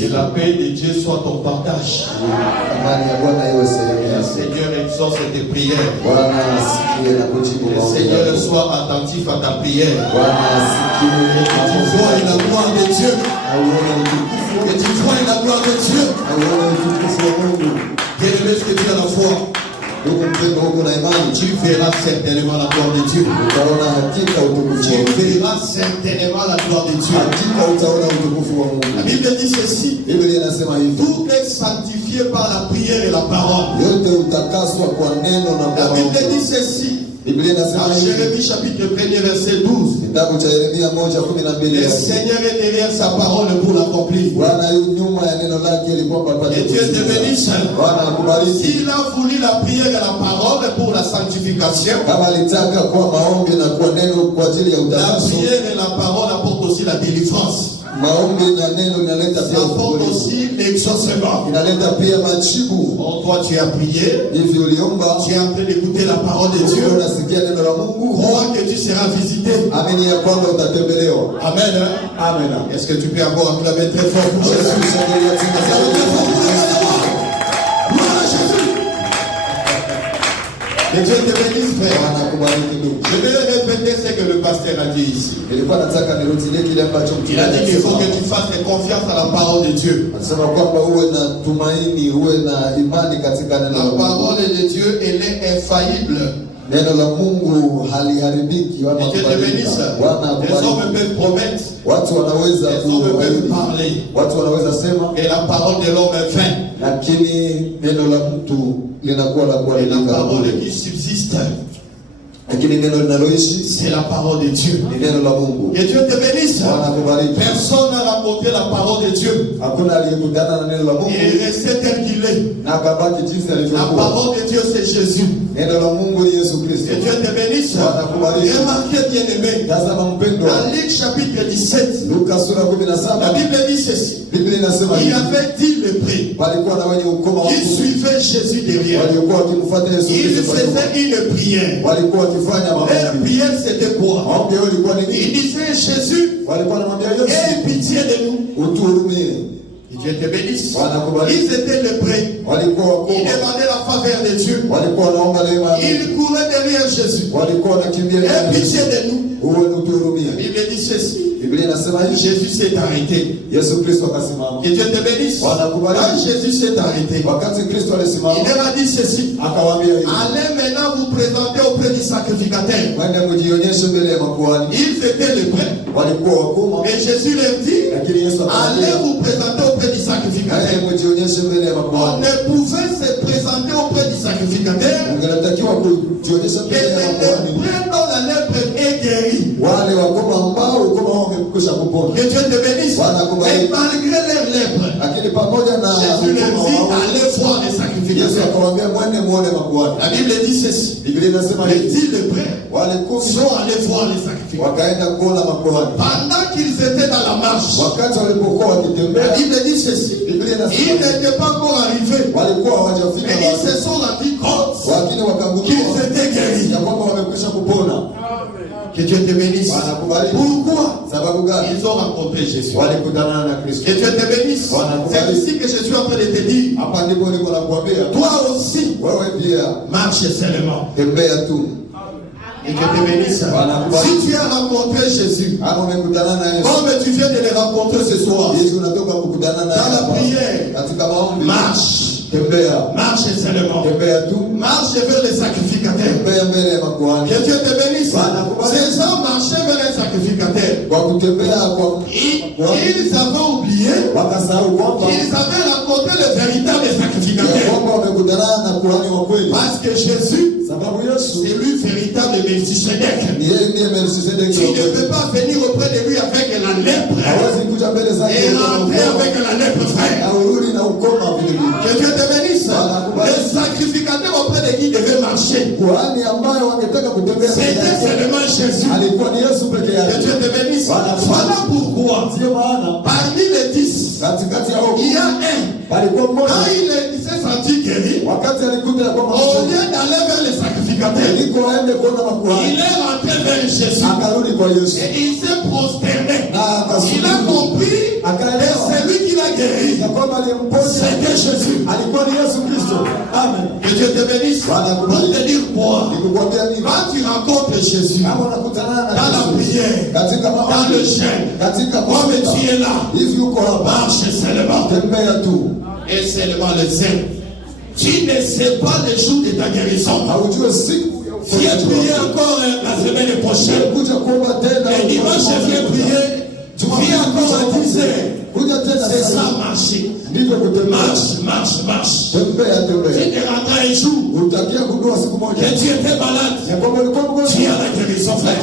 Et la paix de Dieu soit ton partage. Le Seigneur exauce tes prières. Le Seigneur soit attentif à ta prière. Et que tu vois la gloire de Dieu. Que tu vois la gloire de Dieu. Bien-aimé, ce que tu as la foi, tu verras certainement la gloire de Dieu. Tu verras certainement la gloire de Dieu. La Bible dit ceci: tout est sanctifié par la prière et la parole. La Bible dit ceci dans Jérémie chapitre 1er verset 12. Le Seigneur est derrière sa parole pour l'accomplir. Et Dieu te bénisse. S'il a voulu la prière et la parole pour la sanctification, la prière et la parole apportent aussi la délivrance. Ça apporte aussi l'exaucement. Oh, toi tu as prié, tu es en train d'écouter la parole de Dieu. Crois que tu seras visité. Amen. Amen. Est-ce que tu peux avoir acclamé très fort pour Jésus? Que Dieu te bénisse, frère. Je vais répéter ce que le pasteur a dit ici. Il a dit qu'il faut que tu fasses confiance à la parole de Dieu. La parole de Dieu, elle est infaillible. Neno la Mungu haliharibiki. Dieu te bénisse. Les hommes peuvent promettre. Les hommes peuvent parler. Et la parole de l'homme est vaine. Et la parole qui subsiste, c'est la parole de Dieu. Que Dieu te bénisse. Personne n'a rencontré la parole de Dieu et est resté tel qu'il est. La parole de Dieu, c'est Jésus. Que Dieu te bénisse. Remarquez, bien aimé, dans Luc chapitre 17, la Bible dit ceci: il y avait 10 lépreux qui suivaient Jésus derrière. Il faisait une prière. Leur prière, c'était quoi? Il disait: Jésus, aie pitié de nous. Et Dieu te bénisse. Ils étaient lépreux. Ils demandaient la faveur de Dieu. Ils couraient derrière Jésus. Aie pitié de nous. La Bible dit ceci: Jésus s'est arrêté. Que Dieu te bénisse. Quand Jésus s'est arrêté, il leur a dit ceci: allez maintenant vous présenter auprès du sacrificateur. Ils étaient lépreux. Et Jésus leur dit: allez vous présenter auprès du sacrificateur. On ne pouvait se présenter auprès du sacrificateur que les lépreux dont la lèpre est guérie. Que Dieu te bénisse. Et malgré leur lèpre, Jésus leur dit: allez voir les sacrificateurs. La Bible dit ceci: les 10 lépreux sont allés voir les sacrificateurs. Pendant qu'ils étaient dans la marche, la Bible dit ceci: ils n'étaient pas encore arrivés, mais ils se sont rendus compte qu'ils étaient guéris. Que Dieu te bénisse. Pourquoi? Ils ont rencontré Jésus. Que Dieu te bénisse. C'est ici que Jésus est en train de te dire: toi aussi, marche seulement. Que Dieu te bénisse. Si tu as rencontré Jésus, comme tu viens de le rencontrer ce soir, dans la prière, marche. Marche seulement. Marche vers les sacrificateurs. Que Dieu te bénisse. Ces gens marchaient vers les sacrificateurs. Ils avaient oublié qu'ils avaient rencontré le véritable sacrificateur. Parce que Jésus, c'est lui véritable Melchisedec. Tu ne peux pas venir auprès de lui avec la lèpre et rentrer avec la lèpre, frère. Que Dieu te bénisse. Les sacrificateurs auprès de qui devaient marcher, c'était seulement Jésus. Que Dieu te bénisse. Voilà pourquoi parmi les 10, il y a un. Quand il s'est senti guéri, au lieu d'aller vers les sacrificateurs, il est rentré vers Jésus et il s'est prosterné. Il a compris que C'était Jésus. Amen. Que Dieu te bénisse. Pour te dire quoi? Quand tu rencontres Jésus, dans la prière, dans le jeûne, comme tu es là, marche seulement. Et seulement le Seigneur. Tu ne sais pas le jour de ta guérison. Tu es prié encore la semaine prochaine. Et dimanche, je viens prier. Tu viens encore à 10 heures. C'est ça, marcher. Marche. Tu te rendras un jour que tu étais malade. Tu as la guérison, frère.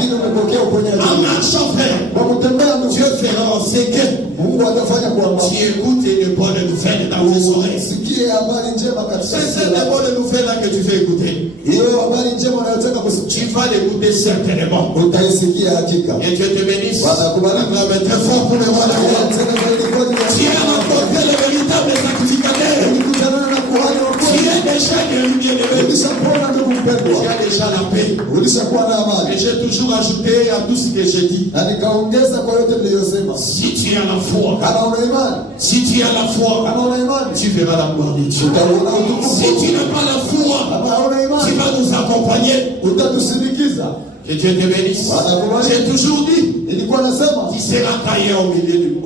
En marchant, frère, Dieu fera en séquelle. Tu écoutes une bonne nouvelle dans tes oreilles. C'est cette bonne nouvelle-là que tu fais écouter. Tu vas l'écouter certainement. Et Dieu te bénisse. Acclame très fort pour le roi d'amour. Tu as rencontré le véritable sacrificateur. Tu es déjà guéri, bien-aimé. Tu as déjà la paix. Et j'ai toujours ajouté à tout ce que j'ai dit. Si tu as la foi, si tu as la foi, tu verras la gloire de Dieu. Si tu n'as pas la foi, tu vas nous accompagner. Que Dieu te bénisse. J'ai toujours dit, tu seras taillé au milieu de nous.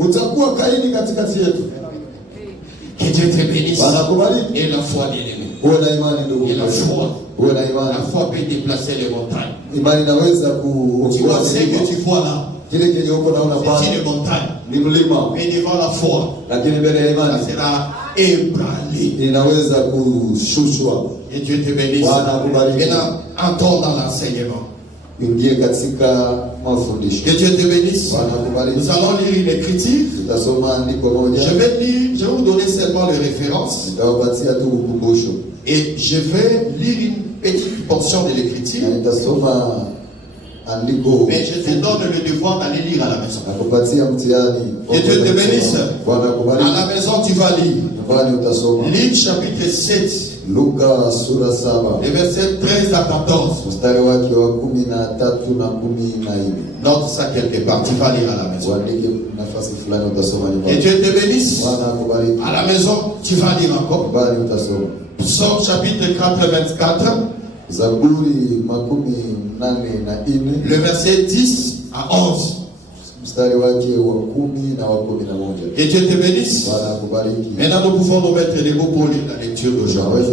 Que Dieu te bénisse. Et la foi, bien-aimé. Et la foi peut déplacer les montagnes. Tu vois ce que tu vois là. C'est une montagne. Mais devant la foi, ça sera ébranlé. Et Dieu te bénisse. Maintenant, entrons dans l'enseignement. Que Dieu te bénisse. Nous allons lire une écriture. Je vais vous donner seulement les références. Et je vais lire une petite portion de l'écriture. Mais je te donne le devoir d'aller lire à la maison. Que Dieu te bénisse. À la maison, tu vas lire. Luc chapitre 7. Les versets 13 à 14. Note ça quelque part. Tu vas lire à la maison. Et Dieu te bénisse. À la maison, tu vas lire encore. Psaume chapitre 4, 24. Le verset 10 à 11. Et Dieu te bénisse. Maintenant nous pouvons nous mettre debout pour lire la lecture d'aujourd'hui.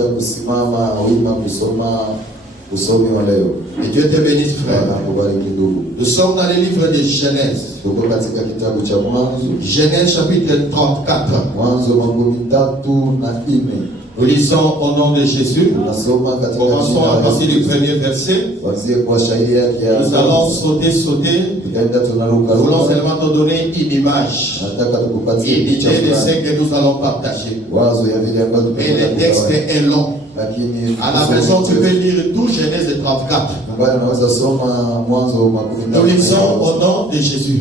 Et Dieu te bénisse, frère. Nous sommes dans le livre de Genèse. Genèse chapitre 34. Nous lisons au nom de Jésus. Commençons à partir du premier verset. Nous allons sauter. Nous voulons seulement te donner une image, une idée de ce que nous allons partager. Et le texte est long. À la maison, tu peux lire tout Genèse 34. Nous lisons au nom de Jésus.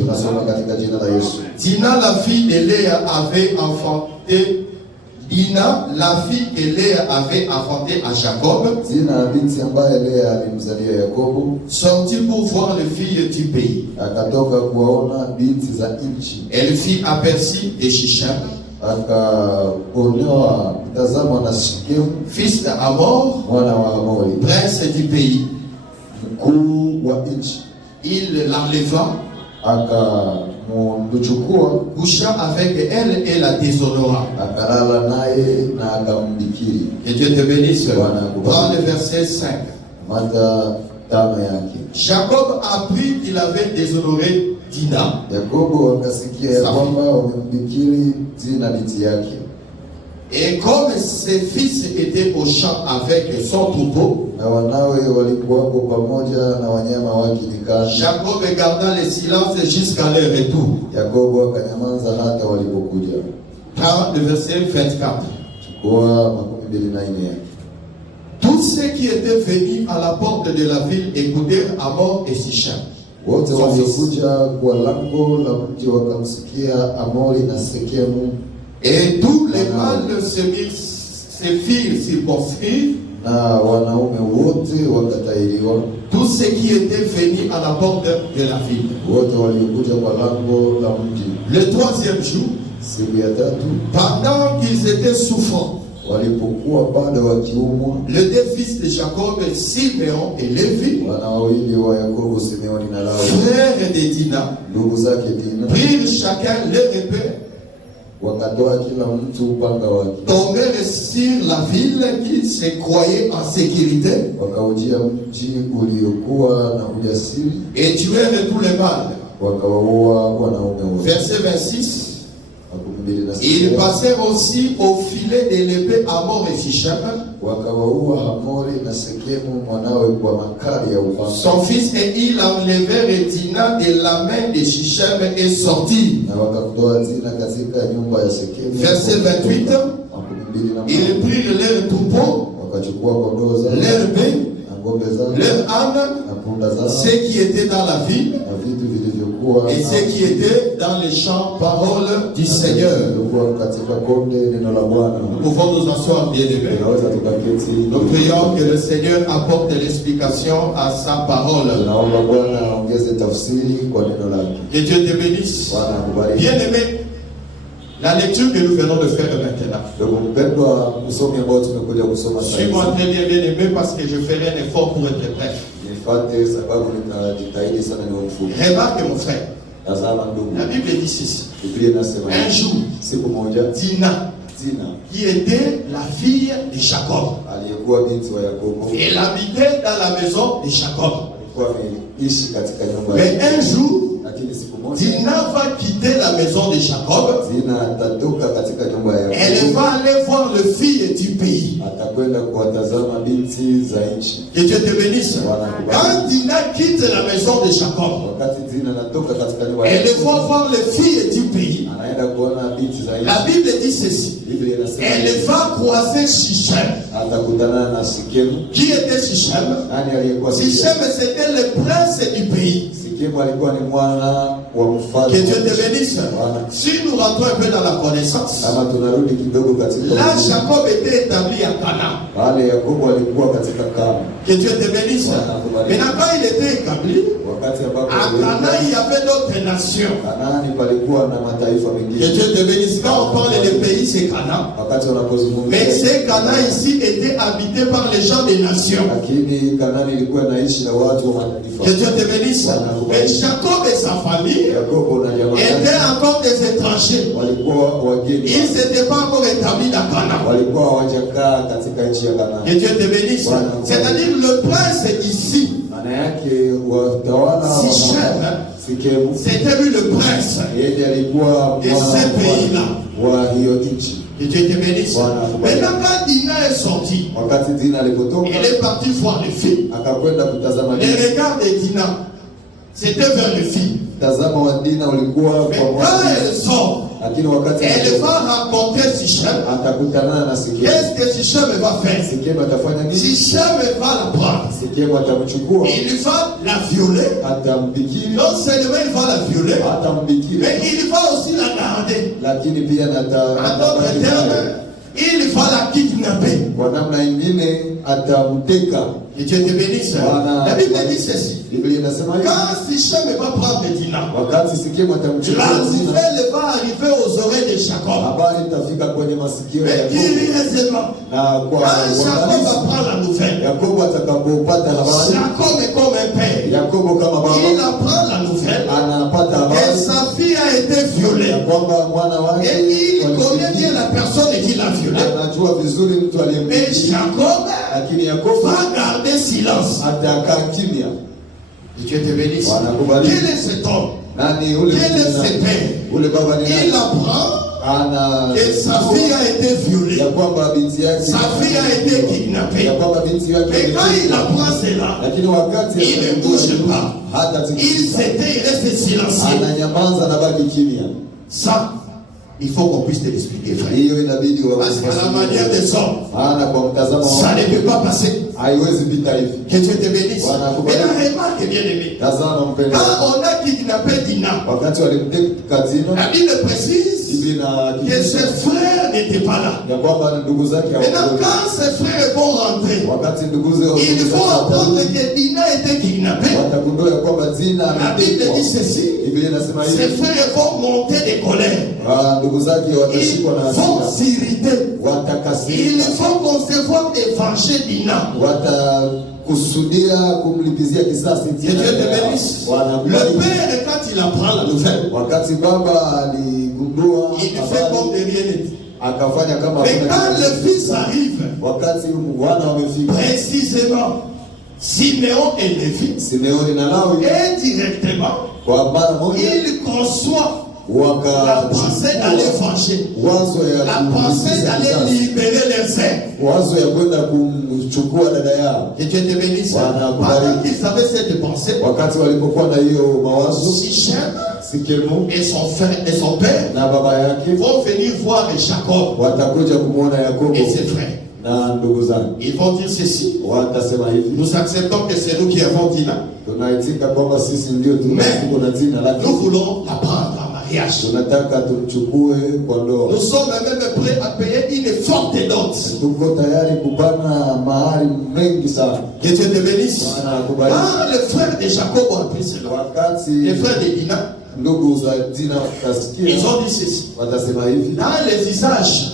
Dina, la fille de Léa, avait enfanté. Dina, la fille que Léa avait enfantée à Jacob, sortit pour voir les filles du pays. Elle fit aperçu de Shichem, fils d'Amor, prince du pays. Il l'enleva, coucha avec elle et la déshonora. Que Dieu te bénisse. Prends le verset 5. Jacob apprit qu'il avait déshonoré Dina. Et comme ses fils étaient au champ avec son troupeau, Jacob garda le silence jusqu'à leur retour. Prends le verset 24. Tous ceux qui étaient venus à la porte de la ville écoutèrent Amor et Shichem. Et tous les mâles se firent circonscrire. Tous ceux qui étaient venus à la porte de la ville. Le troisième jour, pendant qu'ils étaient souffrants, les deux fils de Jacob, Siméon et Lévi, frères de Dina, prirent chacun leur épée, tombèrent sur la ville qui se croyait en sécurité et tuèrent tous les mâles. Verset 26. Ils passèrent aussi au filet de l'épée Hamor et Sichem, son fils, et ils enlevèrent Dina de la main de Sichem et sortirent. Verset 28. Ils prirent leurs troupeaux, leurs bœufs, leurs ânes, ceux qui étaient dans la ville et ceux qui étaient dans les champs, parole du Seigneur. Nous pouvons nous asseoir, bien-aimés. Nous prions que le Seigneur apporte l'explication à sa parole. Que Dieu te bénisse. Bien-aimés, la lecture que nous venons de faire maintenant. Suis-moi très bien, bien-aimé, parce que je ferai un effort pour être bref. Remarque, mon frère, la Bible dit ceci. Un jour, Dina, qui était la fille de Jacob, elle habitait dans la maison de Jacob. Mais un jour, Dina va quitter la maison de Jacob. Elle va aller voir le fils du pays. Que Dieu te bénisse. Quand Dina quitte la maison de Jacob, elle va voir le fils du pays. La Bible dit ceci. Elle va croiser Sichem. Qui était Sichem? Sichem, c'était le prince du pays. Que Dieu te bénisse. Si nous rentrons un peu dans la connaissance, là Jacob était établi à Cana. Que Dieu te bénisse. Maintenant quand il était établi à Cana, il y avait d'autres nations. Que Dieu te bénisse. Quand on parle des pays, c'est Cana. Mais ces Cana ici étaient habités par les gens des nations. Que Dieu te bénisse. Mais Jacob et sa famille étaient encore des étrangers. Ils n'étaient pas encore établis à Cana. Que Dieu te bénisse. C'est-à-dire le prince ici, Sichem, c'était lui le prince de ce pays-là. Que Dieu te bénisse. Maintenant quand Dina est sortie, elle est partie voir les filles. Les regards de Dina, c'était vers les filles. Mais quand elle sort, elle va rencontrer Sichem. Qu'est-ce que Sichem va faire? Sichem va la prendre. Il va la violer. Non seulement il va la violer, mais il va aussi la garder. En d'autres termes, il va la kidnapper. Que Dieu te bénisse. La Bible dit ceci. Quand Sichem va prendre Dina, la nouvelle va arriver aux oreilles de Jacob. Mais curieusement, quand Jacob va prendre la nouvelle, Jacob est comme un père. Il apprend la nouvelle que sa fille a été violée. Et il connaît bien la personne qui l'a violée. Mais Jacob va garder silence. Dieu te bénisse. Quel est cet homme? Quel est ce père? Il apprend que sa fille a été violée. Sa fille a été kidnappée. Mais quand il apprend cela, il ne bouge pas. Il reste silencieux. Ça, il faut qu'on puisse te l'expliquer, frère. Parce qu'à la manière des hommes, ça ne peut pas passer. Que Dieu te bénisse. Mais la remarque est bien aimée. Quand on a kidnappé Dina, la Bible précise que ses frères n'étaient pas là. Maintenant, quand ses frères vont rentrer, il faut apprendre que Dina était kidnappée. La Bible dit ceci. Ses frères vont monter de colère. ndugu zake watashikwa na Ils vont s'irriter. watakasirika, Ils vont concevoir des venger Dina. watakusudia kumlipizia kisasi. Que Dieu te bénisse. Le père, quand il apprend la nouvelle, wakati baba aligundua il fait comme de rien n'était. akafanya kama. Mais quand le fils arrive, wakati wana wamefika, précisément Siméon et Lévi, Simeoni na Lawi, indirectement, kwa mara moja il conçoit la pensée d'aller venger, la pensée d'aller libérer les saints. wazo ya kwenda kumchukua dada yao. Que Dieu te bénisse. Pendant qu'ils avaient cette pensée, wakati walipokuwa na hiyo mawazo, Sichem et son frère et son père na baba yake vont venir voir Jacob watakuja kumuona Yakobo et ses frères. na ndugu zake. Ils vont dire ceci: watasema hivi, nous acceptons que c'est nous qui avons dit là, tunaitika kwamba sisi ndio tuko na jina lake, nous voulons la prendre en mariage, tunataka tumchukue kwa ndoa. Nous sommes même prêts à payer une forte dot. Tuko tayari kupana mahari mengi sana. Que Dieu te bénisse. Ah, le frère de Jacob a appris cela. Wakati les frères de Dina, ndugu za Dina wakasikia, ils ont dit ceci: watasema hivi, dans les usages,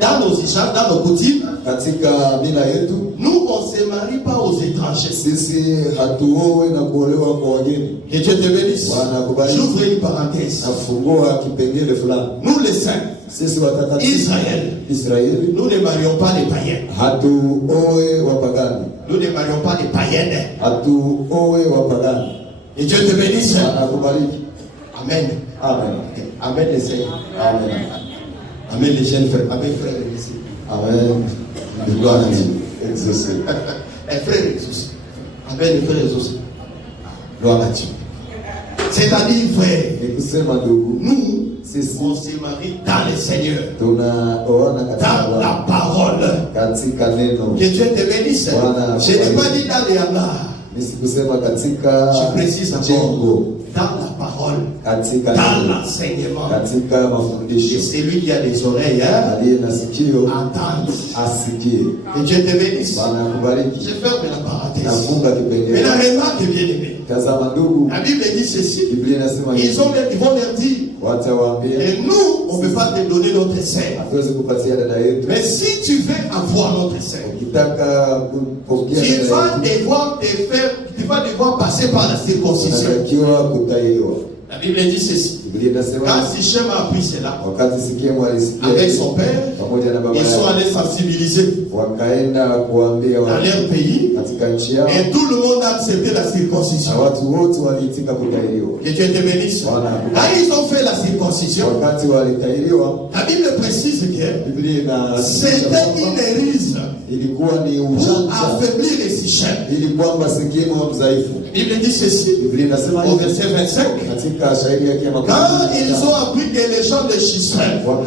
dans nos usages, dans nos coutumes, katika mila yetu, nous on se marie pas aux étrangers. Sisi hatuowe na kuolewa kwa wageni. Que Dieu te bénisse. J'ouvre une parenthèse. Nafungua kipengele fulani. Nous les saints, sisi watakatifu Israël, nous ne marions pas les païens. Hatuowe wapagani. Nous ne marions pas les païennes. Hatuowe wapagani. Et Dieu te bénisse. Anakubariki. Amen. Amen. Amen les saints. Amen. Amen les jeunes frères. Amen frères et sœurs. Amen. Gloire à Dieu. Exaucé. Frère exaucé. Amen les frères exaucés. Gloire à Dieu. C'est-à-dire, frère, nous, on se marie dans le Seigneur, dans la parole. Que Dieu te bénisse. Je n'ai pas dit dans les hangars. Je précise encore, dans la parole, dans l'enseignement. Et celui qui a des oreilles, entendre. Que Dieu te bénisse. Je ferme la parenthèse. Mais la remarque, bien aimé, la Bible dit ceci: ils vont leur dire, et nous, on ne peut pas te donner notre sein. Mais si tu veux avoir notre sein, tu vas devoir passer par la circoncision. La Bible dit ceci: quand Sichem a appris cela avec son père, ils sont allés sensibiliser dans leur pays, et tout le monde a accepté la circoncision. Que Dieu te bénisse. Quand ils ont fait la circoncision, la Bible précise que c'était une ruse pour affaiblir les Sichem. La Bible dit ceci au verset 25: quand ils ont appris que les gens de Sichem ont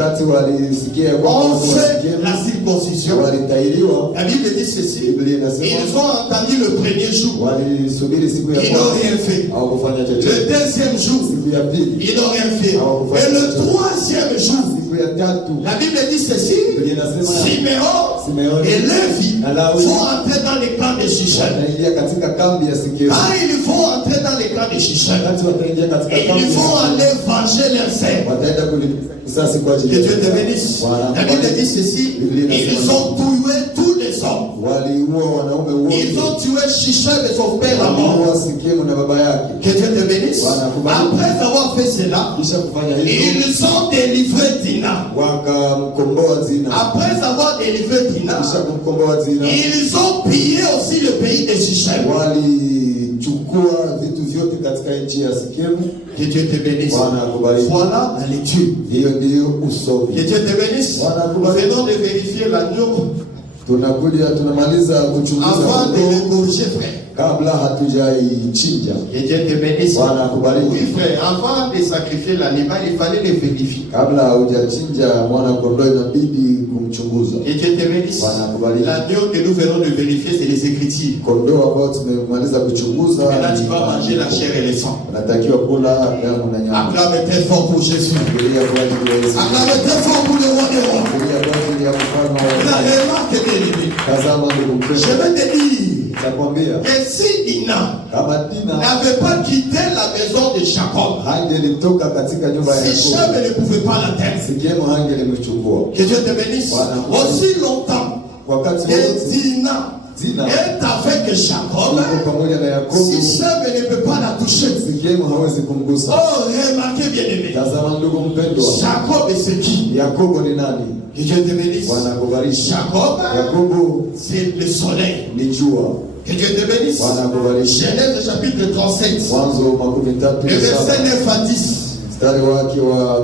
fait la circoncision, la Bible dit ceci: ils ont entendu le premier jour, ils n'ont rien fait. Le deuxième jour, ils n'ont rien fait. Et le troisième jour, la Bible dit ceci: Siméon et Lévi vont entrer dans les camps de Sichem. Quand ils vont entrer dans les camps de Sichem, ils vont aller venger leurs saints. Que Dieu te bénisse. La Bible dit ceci: ils ont tué tous les hommes. Ils ont tué Sichem et son père à mort. Que Dieu te bénisse. Après avoir fait cela, ils ont délivré Dina. Après avoir délivré Dina, ils ont pillé aussi le pays de Sichem. Que Dieu te bénisse. Voilà la lecture. Que Dieu te bénisse. Nous venons de vérifier l'agneau avant de l'égorger, frère. Kabla hatujaichinja. Que Dieu te bénisse. Bwana akubariki. Oui frère, avant de sacrifier l'animal, il fallait le vérifier. Kabla hujachinja mwana kondoo inabidi kumchunguza. Que Dieu te bénisse. Bwana akubariki. L'agneau que nous venons de vérifier, c'est les Écritures. Kondoo ambao tumemaliza kuchunguza. Maintenant tu vas manger la chair et le sang. Unatakiwa kula damu na nyama. Acclame très fort pour Jésus. Acclame très fort pour le roi des rois. La remarque est élevée. Je vais te dire, Et si Dina n'avait pas quitté la maison de Jacob, si Shem ne pouvait pas l'atteindre, que Dieu te bénisse, aussi longtemps que Dina est avec Jacob, si Shem ne peut pas la toucher. Oh, remarquez bien aimé, Jacob c'est qui? Que Dieu te bénisse. Jacob, c'est le soleil. Que Dieu te bénisse. Genèse chapitre 37, le verset 9 à 10.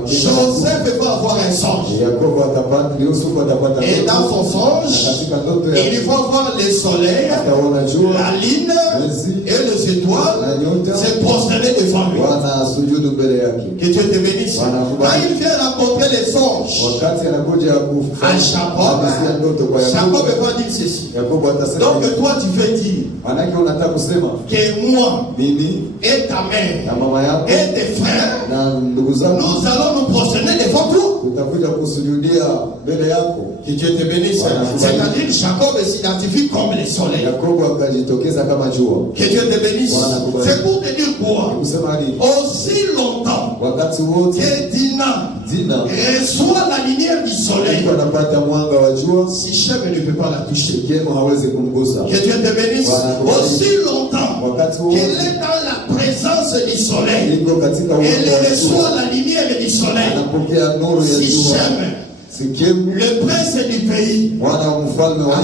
Joseph va avoir un songe. Et dans son songe, il va voir le soleil, la lune et les étoiles se prosterner devant lui. Que Dieu te bénisse. Quand il vient rencontrer les songes à Jacob, Jacob va dire ceci. Donc toi tu veux dire que moi et ta mère et tes frères, nous allons nous prosterner devant toi. Que Dieu te bénisse. C'est-à-dire Jacob s'identifie comme le soleil. Que Dieu te bénisse. C'est pour te dire quoi? Aussi longtemps que Dina reçoit la lumière du soleil, si Shem ne peut pas la toucher. Que Dieu te bénisse. Aussi longtemps qu'elle est dans la présence du soleil, elle reçoit la lumière du soleil. Si Shem, le prince du pays, a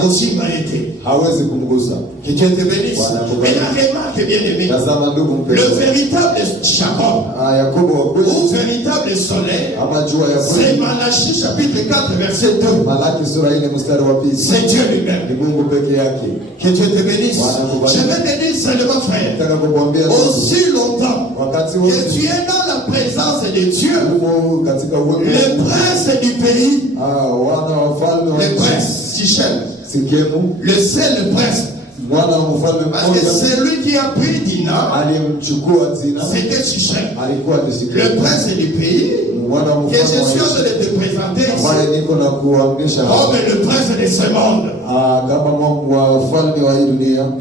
aussi été. Que Dieu te bénisse. Mais la remarque bien aimé, le véritable Jacob, ou véritable soleil, c'est Malachie chapitre 4 verset 2. C'est Dieu lui-même. Que Dieu te bénisse. Je vais te dire seulement, frère, aussi longtemps que tu es dans la présence de Dieu, le prince du pays, le prince Sichem, le seul prince, parce que c'est lui qui a pris Dina, c'était Sichem, le prince du pays, que je suis en train de te présenter comme le prince de ce monde,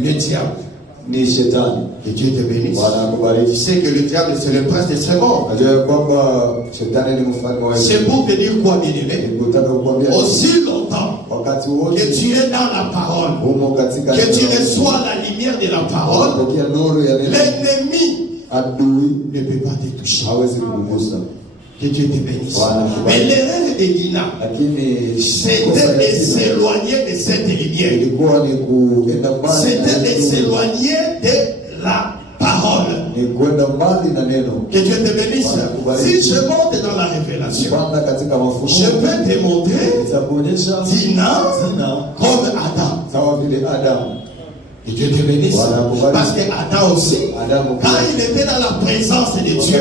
le diable. Que Dieu te bénisse. Tu sais que le diable c'est le prince de ce monde. C'est pour te dire quoi, bien aimé? Aussi longtemps que tu es dans la parole, que tu reçois la lumière de la parole, l'ennemi ne peut pas te toucher. Que Dieu te bénisse. Mais l'erreur de Dina, c'était de s'éloigner de cette lumière. C'était de s'éloigner de la parole. Que Dieu te bénisse. Si je monte dans la révélation, je peux te montrer Dina comme Adam. Que Dieu te bénisse. Parce que Adam aussi, quand il était dans la présence de Dieu,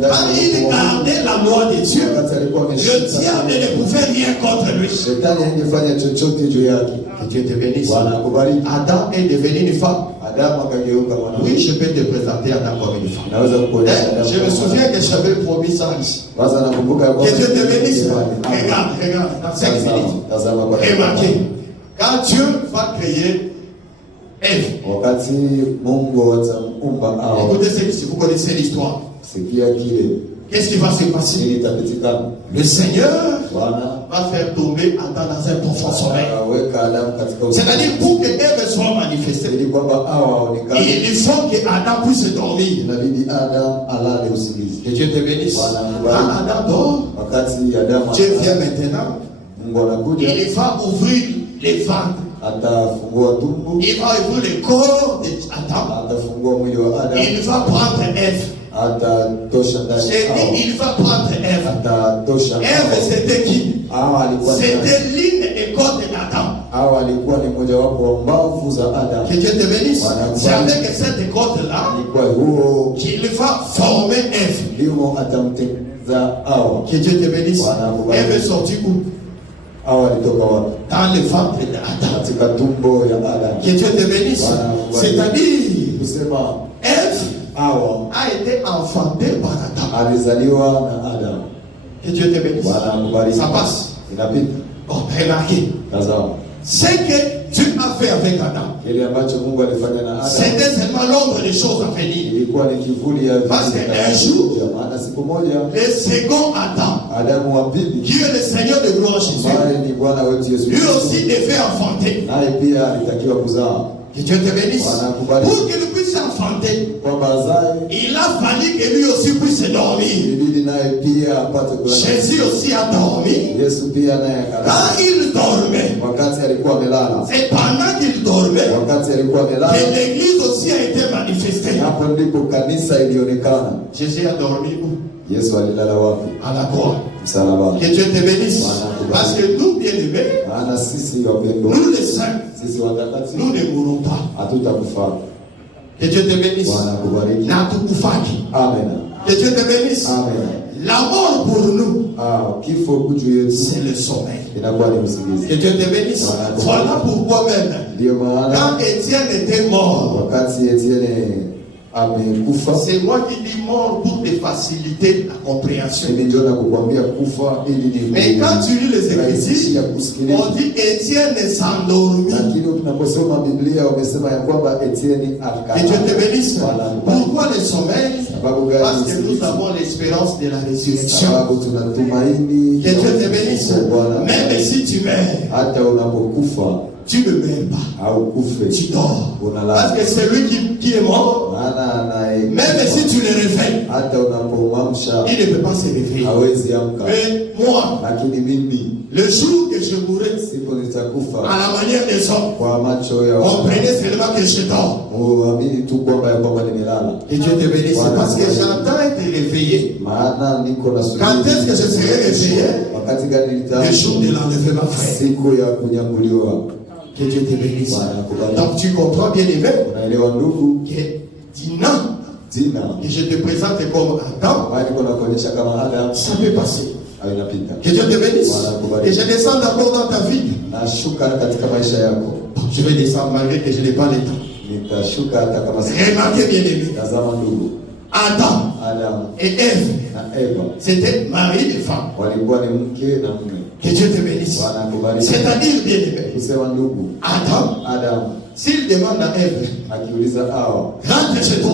quand il gardait la loi de Dieu, le diable ne pouvait rien contre lui. Que Dieu te bénisse. Adam est devenu une femme. Oui, je peux te présenter Adam comme une femme. Je me souviens que j'avais promis ça ici. Que Dieu te bénisse. Regarde, dans 5 minutes. Remarquez, quand Dieu va créer Ève. Écoutez si vous connaissez l'histoire. Qu'est-ce qui va se passer? Le Seigneur va faire tomber Adam dans un profond sommeil. C'est-à-dire pour que Ève soit manifestée, il faut que Adam puisse dormir. Que Dieu te bénisse. Quand Adam dort, Dieu vient maintenant. Il va ouvrir les ventres. Il va ouvrir le corps d'Adam. Il va prendre Ève. Il va prendre Ève. Ève c'était qui? C'était l'une des côtes d'Adam. Que Dieu te bénisse. C'est avec cette côte-là qu'il va former Ève. Que Dieu te bénisse. Ève est sortie où? Dans le ventre d'Adam. Que Dieu te bénisse. C'est-à-dire, Ève a été enfantée par Adam. Que Dieu te bénisse. Ça passe. Bon, remarquez. Ce que Dieu a fait avec Adam, c'était seulement l'ombre des choses à venir. Parce qu'un jour, le second Adam, qui est le Seigneur de gloire Jésus, lui aussi devait enfanter. Que Dieu te bénisse. Pour qu'il puisse enfanter, il a fallu que lui aussi puisse dormir. Jésus aussi a dormi. Quand il dormait, c'est pendant qu'il dormait que l'église aussi a été manifestée. Jésus a dormi où? À la croix. Que Dieu te bénisse. Parce que nous, bien-aimés, nous les saints, nous ne mourrons pas. Que Dieu te bénisse. Amen. Que Dieu te bénisse. Amen. La mort pour nous, c'est le sommeil. Que Dieu te bénisse. Voilà pourquoi même, quand Étienne était mort, c'est moi qui dis mort pour te faciliter la compréhension. Mais quand tu lis les Écritures, on dit Étienne s'endormit. Et Dieu te bénisse. Pourquoi le sommeil? Parce que nous avons l'espérance de la résurrection. Que Dieu te bénisse. Même si tu meurs, tu ne meurs pas. Tu dors. Parce que c'est lui qui est mort. Même si tu le réveilles, il ne peut pas se réveiller. Mais moi, le jour que je mourrai, à la manière des hommes, comprenez seulement que je dors. Et Dieu te bénisse. Parce que j'entends être réveillé. Quand est-ce que je serai réveillé? Le jour de l'enlèvement, frère. Que Dieu te bénisse. Donc tu comprends bien aimé que Dina, que je te présente comme Adam, ça peut passer. Que Dieu te bénisse. Et je descends d'abord dans ta vie. Je vais descendre malgré que je n'ai pas le temps. Remarquez bien aimé. Adam et Ève, c'était mari et femme. Que Dieu te bénisse. C'est-à-dire bien aimé, Adam, s'il demande à Ève, rentre chez toi,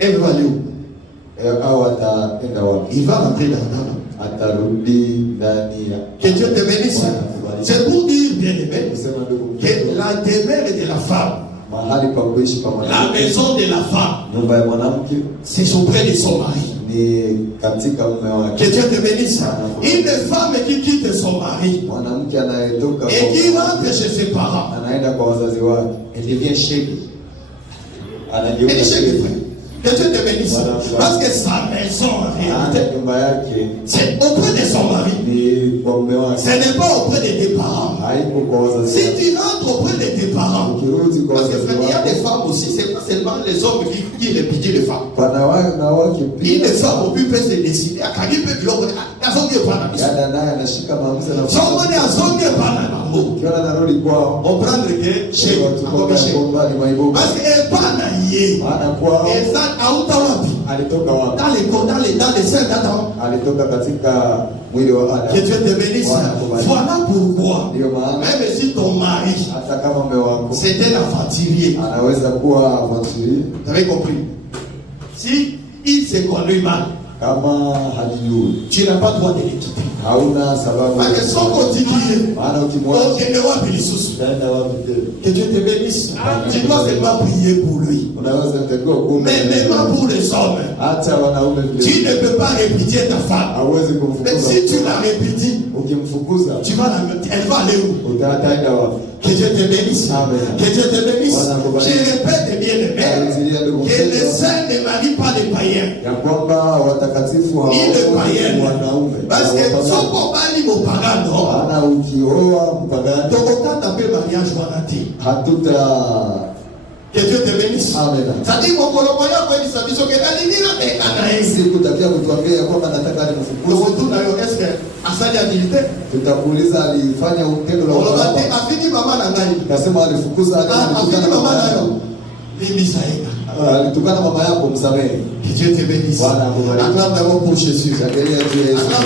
Ève va aller où? Il va rentrer dans que Dieu te bénisse. C'est pour dire bien aimé que la demeure de la femme, la maison de la femme, c'est auprès de son mari. Que Dieu te bénisse. Une femme qui quitte son mari et qui rentre chez ses parents, elle devient chèque. Elle est chèque, frère. Que Dieu te bénisse. Parce que sa maison, en réalité, c'est auprès de son mari. Ce n'est pas auprès de tes parents. Si tu rentres auprès de tes parents, parce qu'il y a des femmes aussi, ce n'est pas seulement les hommes qui répudient les femmes. Une femme peut se décider à quand il peut on prend que chez parce qu'elle parle et ça dans les scènes d'Adam. Que Dieu te bénisse. Voilà pourquoi même si ton mari c'est un aventurier, vous avez compris, si il se conduit mal, tu n'as pas le droit de le quitter. Parce que son quotidien, que Dieu te bénisse. Tu dois seulement prier pour lui. Mais même pour les hommes, tu ne peux pas répudier ta femme. Mais si tu la répudies, elle va aller où? Que Dieu te bénisse. Que Dieu te bénisse. Je répète bien aimé que les saints ne marient pas les païens. Ni les païens. Parce que son compagnie mon pagano. Donc autant taper mariage wanati. Que Dieu te bénisse. Ça dit mon colomoya kwa disabiso que alinira te kanaisi kutakia kutuambia kwamba nataka nimfukuze. Donc tunayo est-ce que asali habilité? Tutakuuliza alifanya utendo la ubaya. Afini mama na nani? Kasema alifukuza afini mama nayo. Mimi saika. Alitukana mama yako msamehe. Que Dieu te bénisse. Acclame d'abord pour Jésus. Acclame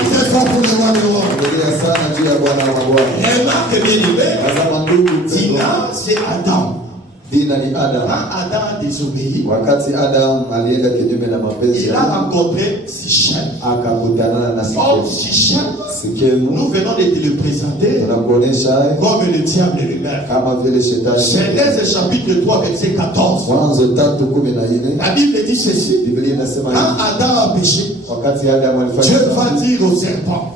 très fort pour le roi des rois. Acclame sana juu ya Bwana wa Bwana. bien-aimé, Dina, c'est Adam. Dina ni Adam. Quand Adam a désobéi, Wakati Adam alienda kinyume na mapenzi, il a rencontré Sichem. akakutana na Or, Sikemu. Sichem, Sikemu nous venons de te le présenter tunakuonesha comme le diable lui-même. kama vile shetani. Genèse chapitre 3, verset 14. Mwanzo 3:14. La Bible dit ceci. Biblia inasema Quand hivi, Adam a péché, wakati Adam alifanya Dieu va dhambi, dire au serpent,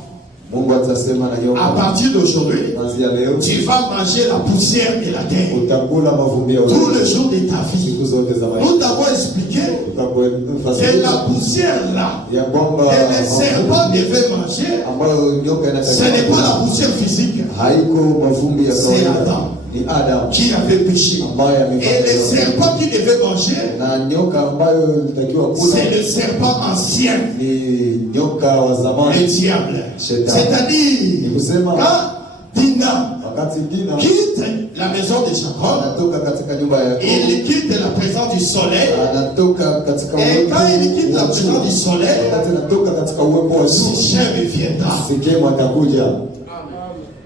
Mungu atasema na à nyoka, partir d'aujourd'hui, kuanzia leo tu vas manger la poussière et la terre utakula mavumbi ya tout udongo le jour de ta vie. siku zote za maisha. Nous t'avons expliqué que la poussière là, ya kwamba que les serpents devaient manger, ambayo nyoka ce n'est pas la poussière physique, haiko mavumbi ya c'est kawaida, Adam ni Adam qui avait péché. ambaye Et les amefanya serpents qui devaient manger, na nyoka ambayo ilitakiwa kula c'est le serpent ancien, ni nyoka wa le zamani diable. Shetani. C'est-à-dire, Ni kusema quand Dina wakati Dina quitte la maison de Jacob, anatoka katika nyumba ya Yakobo, il quitte la présence du soleil. anatoka katika Et quand il quitte la wa présence jua, du soleil, wakati anatoka katika uwepo wa jua, Sichem viendra. Sikemu atakuja.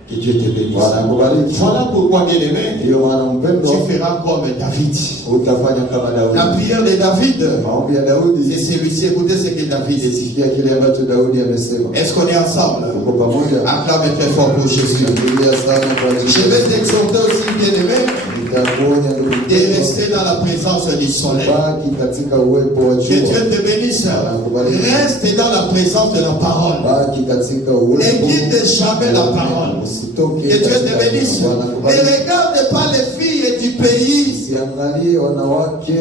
Que Dieu te bénisse. Bwana akubariki. Voilà pourquoi, bien-aimé, Ndiyo maana mpendo, tu feras comme David. utafanya kama La Daudi. prière de David, Maombi ya c'est Daudi, celui-ci. Écoutez ce que David dit. sikia kile ambacho Daudi amesema. Est-ce qu'on est ensemble? Tuko pamoja. Acclame très fort pour Jésus. Shangilia sana kwa Je ajili. vais t'exhorter aussi, bien-aimé, Nitakuonya ndugu de mpendwa, rester dans la présence du soleil. baki katika uwepo wa Que Dieu jua. te bénisse. Reste dans la présence de la parole. Baki katika uwepo. Ne quitte jamais la parole. Usitoke Que Dieu te katika bénisse. Bwana Ne akubariki. regarde pas les filles du pays. Usiangalie wanawake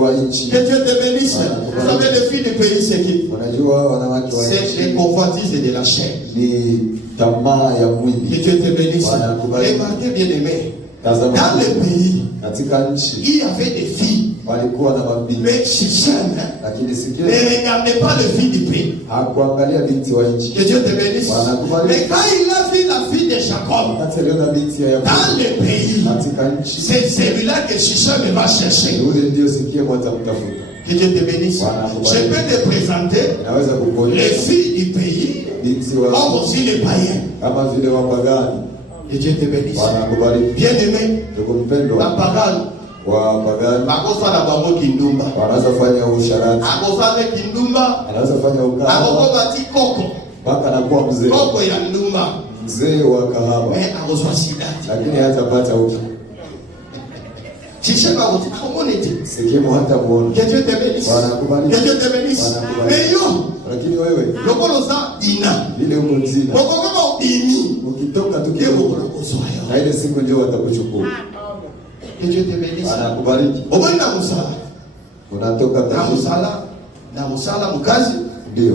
wa nchi. Que Dieu te bénisse. Vous savez, les filles du pays, c'est qui? Unajua wanawake wa C'est les nchi convoitises de la chair. ni tamaa ya Que mwili. Dieu te bénisse. Bwana akubariki. Remarquez, bien-aimé, Tazama, dans le pays, katika nchi il y avait des filles. walikuwa na mabinti, Mais Sichem lakini ne sikia, regardait pas le fille du pays. hakuangalia binti wa nchi. Que Dieu te bénisse. Bwana akubariki. Mais quand il a vu la fille de Jacob Wakati aliona binti ya Yakobo dans le pays, katika nchi, c'est celui-là que Sichem va chercher. yule ndio Sikemu atamtafuta. Que Dieu te bénisse. Bwana akubariki. Je peux te présenter Naweza les kukuonyesha filles du pays, binti wa comme aussi les païens. kama vile wapagani. Que Dieu te bénisse. Bwana akubariki. Bien-aimé, Ndugu mpendwa, bapagani wapagani bakosala bango kindumba, wanaweza fanya usharati, akosala kindumba, anaweza fanya ukahaba akokoba ti koko mpaka anakuwa mzee, koko ya ndumba, mzee wa kahaba, mais akozwa sida te. lakini hatapata uki. Sichem akoti akomona ete. Sikemu hatamuona. Que Dieu te bénisse. Bwana akubariki. Que Dieu te bénisse. Bwana akubariki. Mais yo, Lakini wewe lokolo oza Dina, vile uko mzima, okokoba obimi, ukitoka tu ye kidogo, bokolo kozwa yo. na ile siku ndio watakuchukua. Que Dieu te bénisse. Bwana akubariki. Omoni na mosala, Unatoka na kazi, mosala, na mosala mukazi, ndio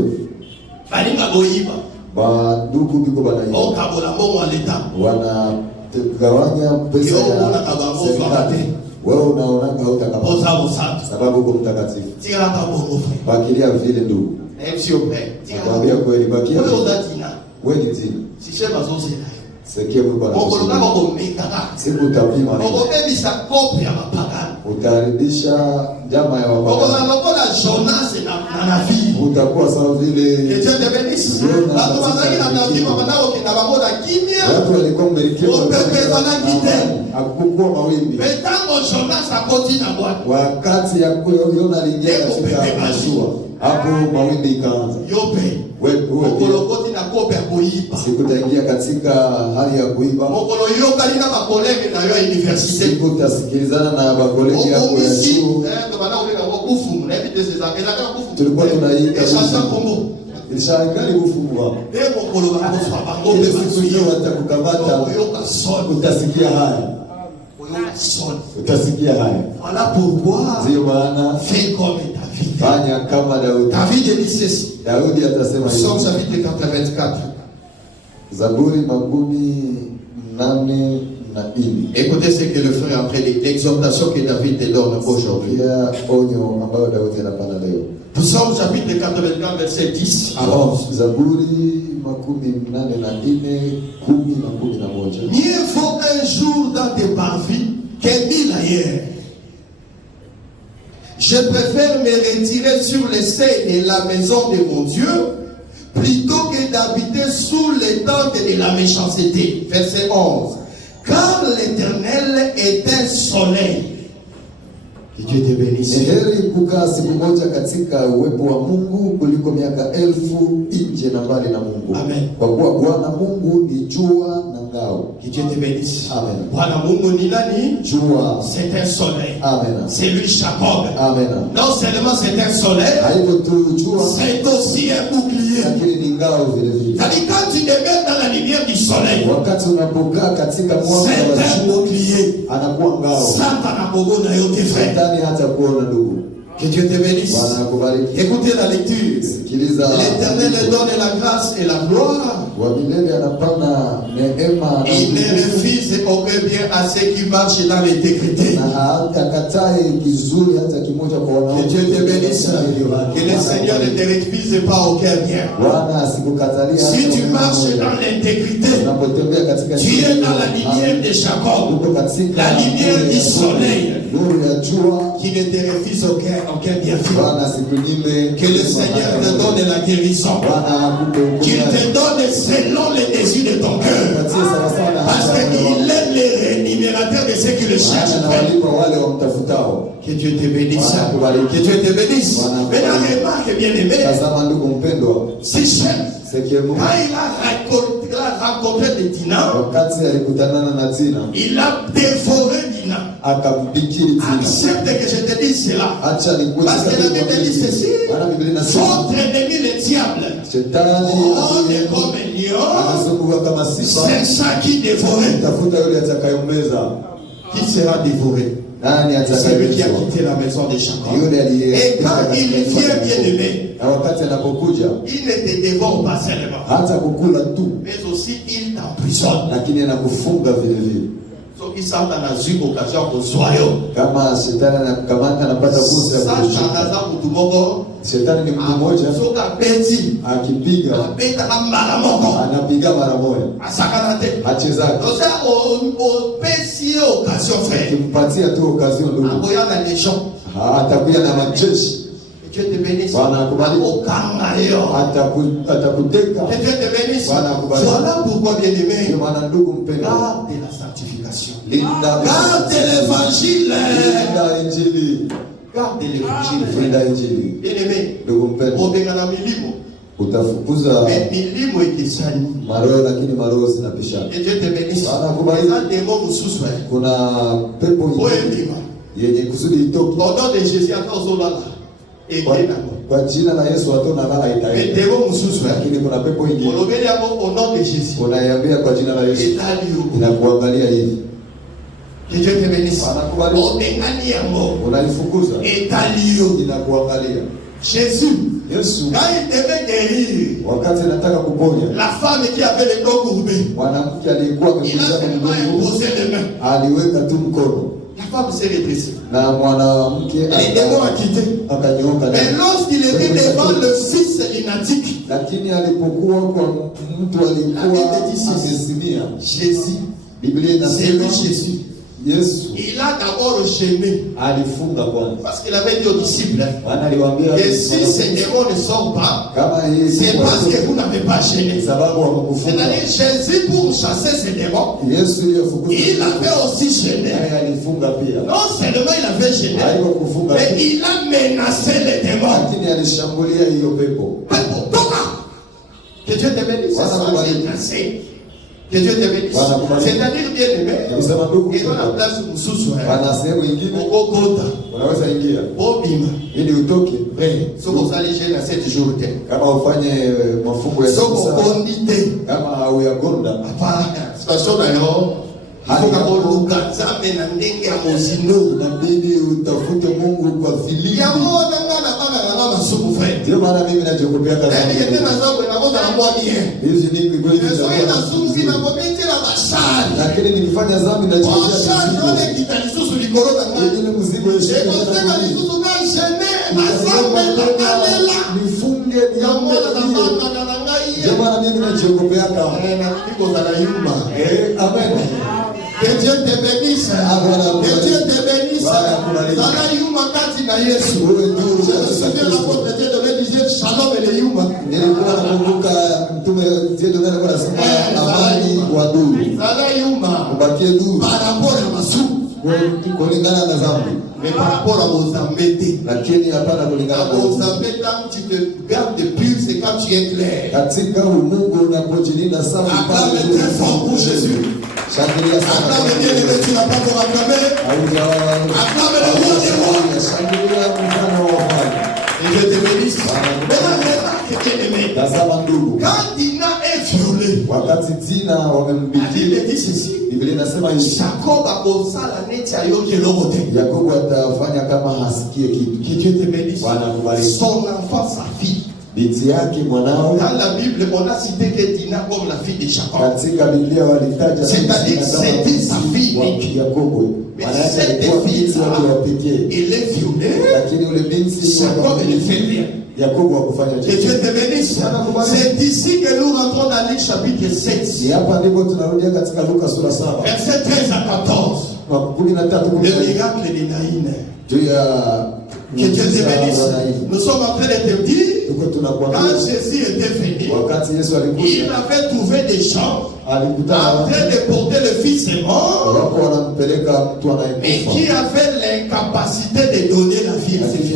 balinga boyiba, bandugu biko banaiba, okabola mbongo ya leta. wanagawanya pesa Yo, ya unaka bango serikali. wakati. Wewe unaonaka hautakapata Oza mosantu. sababu uko mtakatifu. Tiraka bongo frère. Bakilia vile ndugu, Même si au près. Tiraka nakwambia bongo. kweli, bakia Oyo oza Dina. wewe ni zina. Sichem azozela yo. Sikemu bwana, Okoloka bakomekaka. siku utapima, Okobebisa kope ya bapagani. utaharibisha njama ya wabaya, Okoza lokola Jonas na nabii. utakuwa sawa Que vile Dieu te bénisse. Bato bazali na nabii babanda kokenda bango na kimia. watu walikuwa mbarikiwa, Opepezanaki te. hakukuwa mawimbi. Mais ntango Jonas akoti na bwana, Wakati ya Yona aliingia katika mashua, hapo mawimbi ikaanza. yo pe Wewe mokolo okoti na kope ya koyiba. siku utaingia katika hali ya kuiba, Mokolo yokali na bakolege na yo ya université. siku utasikilizana na bakolegi yako ya Okumisi, chuo. bana obenga ngo kufumu na ebite seza ezaka kufumu. Tulikuwa tunaita Eshasha kombo. ilishangali kufungwa. Be mokolo bakoswa bango Ile be siku ndio watakukamata, oyoka son. utasikia haya, Oyoka son. utasikia haya. Voilà pourquoi Ndio maana fais comme David. fanya kama Daudi. David dit ceci. Daudi atasema Psaume hivi, chapitre 84. Zaburi 84. Écoutez ce que le frère est en train de l'exhortation que David te donne aujourd'hui. Pia onyo ambayo Daudi anapana leo. Psaume chapitre 84 verset 10 à 11. Zaburi 84, 10 na 11. Mieux vaut un jour dans tes parvis que 1000 ailleurs. Je préfère me retirer sur les seuils de la maison de mon Dieu plutôt que d'habiter sous les tentes de la méchanceté. Verset 11. Car l'Éternel est un soleil. Que Dieu te bénisse. Heri kukaa siku moja katika uwepo wa Mungu kuliko miaka 1000 nje na mbali na Mungu. Amen. Kwa kuwa Bwana Mungu ni jua na ngao. Que Dieu te bénisse. Amen. Bwana Mungu ni nani? Jua. C'est un soleil. Amen. C'est lui Jacob. Amen. Non seulement c'est un soleil, c'est aussi un bouclier. Lakini ni ngao vile vile. C'est-à-dire quand tu te mets dans la lumière du soleil, Wakati unapokaa katika mwanga wa jua, anakuwa ngao. Satan anapoona yote frère. Shetani hata kuona ndugu. Que Dieu te bénisse. Bwana akubariki. Écoutez la lecture. Sikiliza. L'Éternel donne la grâce et la gloire. Wa milele anapana neema na il ne refuse aucun bien à ceux qui marchent dans l'intégrité. Na hatakatai kizuri hata kimoja kwa wanao. Que Dieu te bénisse. Que le Seigneur ne te refuse pas aucun bien. Bwana asikukatalie. Si tu marches dans l'intégrité, unapotembea katika tu es dans la lumière de Jacob, la lumière du soleil, nuru ya jua, qui ne te refuse aucun bienfait. Bwana asikunime. Que le Seigneur te donne la guérison. Qu'il te donne selon les désirs de ton cœur. Parce qu'il est le rémunérateur de ceux qui le cherchent. Que Dieu te bénisse. Que Dieu te bénisse. Mais la remarque, bien aimé, c'est cher. Quand il a rencontré les Dina, il a dévoré Dina. Accepte que je te dise cela. Parce que la Bible dit ceci. Votre ennemi le diable. Oh, est comme un lion. C'est ça qui dévore. Qui sera dévoré? Celui qui a quitté la maison de Jacob. Et quand il vient bien aimé, il ne te dévore pas seulement, mais aussi il t'emprisonne. So il s'en a eu occasion au soyau. Kama shetani anakamata anapata fursa ya kushinda mtu mmoja. Shetani ni mtu mmoja. So kapeti akipiga apeta mara moja. Anapiga mara moja. Asakana te. Acheza. Donc ça au pesi occasion frère. Kimpatia tu occasion ndugu. Aboya na légion. Atakuja na majeshi. Dieu te bénisse. Bwana akubariki. Atakuteka. Que Dieu te bénisse. Bwana akubariki. Voilà pourquoi bien aimé. Ndio maana ndugu mpendwa. Garde la sanctification. Garde l'évangile. Linda injili. Garde l'évangile. Linda injili. Bien aimé. Ndugu mpendwa. Obengana milimo. Utafukuza milimo ikisani. Maroho lakini maroho zinapishana. Que Dieu te bénisse. Bwana akubariki. Kuna pepo yenye kusudi itoke. Au nom de Jésus atazolala. Kwa jina la Yesu watu na lala itaenda. Lakini kuna pepo nyingine. Au nom de Jésus. Unaiambia kwa jina la Yesu. Inakuangalia hivi. Que Dieu te bénisse. Unaifukuza. Inakuangalia. Jésus. Yesu. Quand il devait guérir. Wakati anataka kuponya. La femme qui avait le dos courbé. Mwanamke aliyekuwa amekuja imposé les mains. Aliweka tu mkono. La femme s'est redressée. Na mwanamke akanyooka. Mais lorsqu'il était devant le fils lunatique, lakini alipokuwa kwa mtu alikuwa amesimia, Jésus, Biblia inasema Jésus, Yesu, il a d'abord gêné. Alifunga kwanza. Parce qu'il avait dit aux disciples, et si ces démons ne sortent pas, c'est parce que vous n'avez pas gêné. C'est-à-dire Jésus, pour chasser ces démons, il avait aussi gêné. Non seulement il avait gêné, mais il a menacé les démons. Que Dieu te bénisse. Que Dieu te bénisse. C'est-à-dire bien aimé. Et dans la place où nous souffrons. Unaweza ingia. Bobima. Ili utoke. Soko salije na 7 jours te. Kama ufanye mafungo ya soko kondite. Kama au ya gonda. Hapana. Station na yo. Hafuka koluka zame na ndenge ya mozino. Inabidi utafute Mungu kwa filipi. Ya mona ngana bana ngana masuku frère. Ndio maana mimi najikopea kaza. Ndio tena zangu na ngoza na mwani. Hizi ni kweli za. Sasa ina sunzi na komiti na bashari. Lakini nilifanya dhambi na jicho. Bashari wale kitalisusu likoroka ngani. Ile mzigo yesu. Sema lisusu na shene. Mazambe na alela. Nifunge ya mona na bana na ngai. Ndio maana mimi najikopea kaza. Na niko za yumba. Amen. Que Dieu te bénisse. Que Dieu te bénisse. Dans la yuma kati na Yesu. Je me souviens l'apôtre Dieu devait dire Shalom et Yuma. Nilikuwa nakumbuka mtume Dieu alikuwa anasema amani kwa duru. Sala Yuma. Ubakie duru. Par rapport à Masu. Kulingana na dhambi. Mais par rapport à Mozambique. Lakini hapana kulingana na Mozambique, quand tu te gardes pur, c'est quand tu es clair. Katika Mungu unapojilinda safi. Acclame très fort pour Jésus. Shangilia sana. Acclame bien le tu n'as pas encore acclamé. Acclame le roi des rois. Shangilia mfano wa Bwana. Et je te bénisse. Quand Dina est violée, wakati Dina wamembiki, la Bible dit ceci. Biblia inasema hivi. Jacob akosala neti ayoke lokote. Yakobo atafanya kama hasikie kitu. Que Dieu te bénisse. Bwana akubariki. Son enfant, sa fille. Binti yake mwanao. Dans la Bible, on a cité que Dina comme la fille de Jacob. Katika Biblia walitaja c'est-à-dire c'était sa fille unique. Yakobo. Mais cette fille elle est violée. Lakini ule binti Jacob ne fait rien. Yakobo hakufanya chochote. Que Dieu te bénisse. C'est ici que nous rentrons dans Luc chapitre 7. Hapa ndipo tunarudia katika Luka sura 7. Verset 13 à 14. Le miracle de Naïn. Que Dieu te bénisse. Nous sommes en train de te dire, quand Jésus était venu, il avait trouvé des gens en train de porter le fils mort, mais qui avait l'incapacité de donner la vie à ses fils.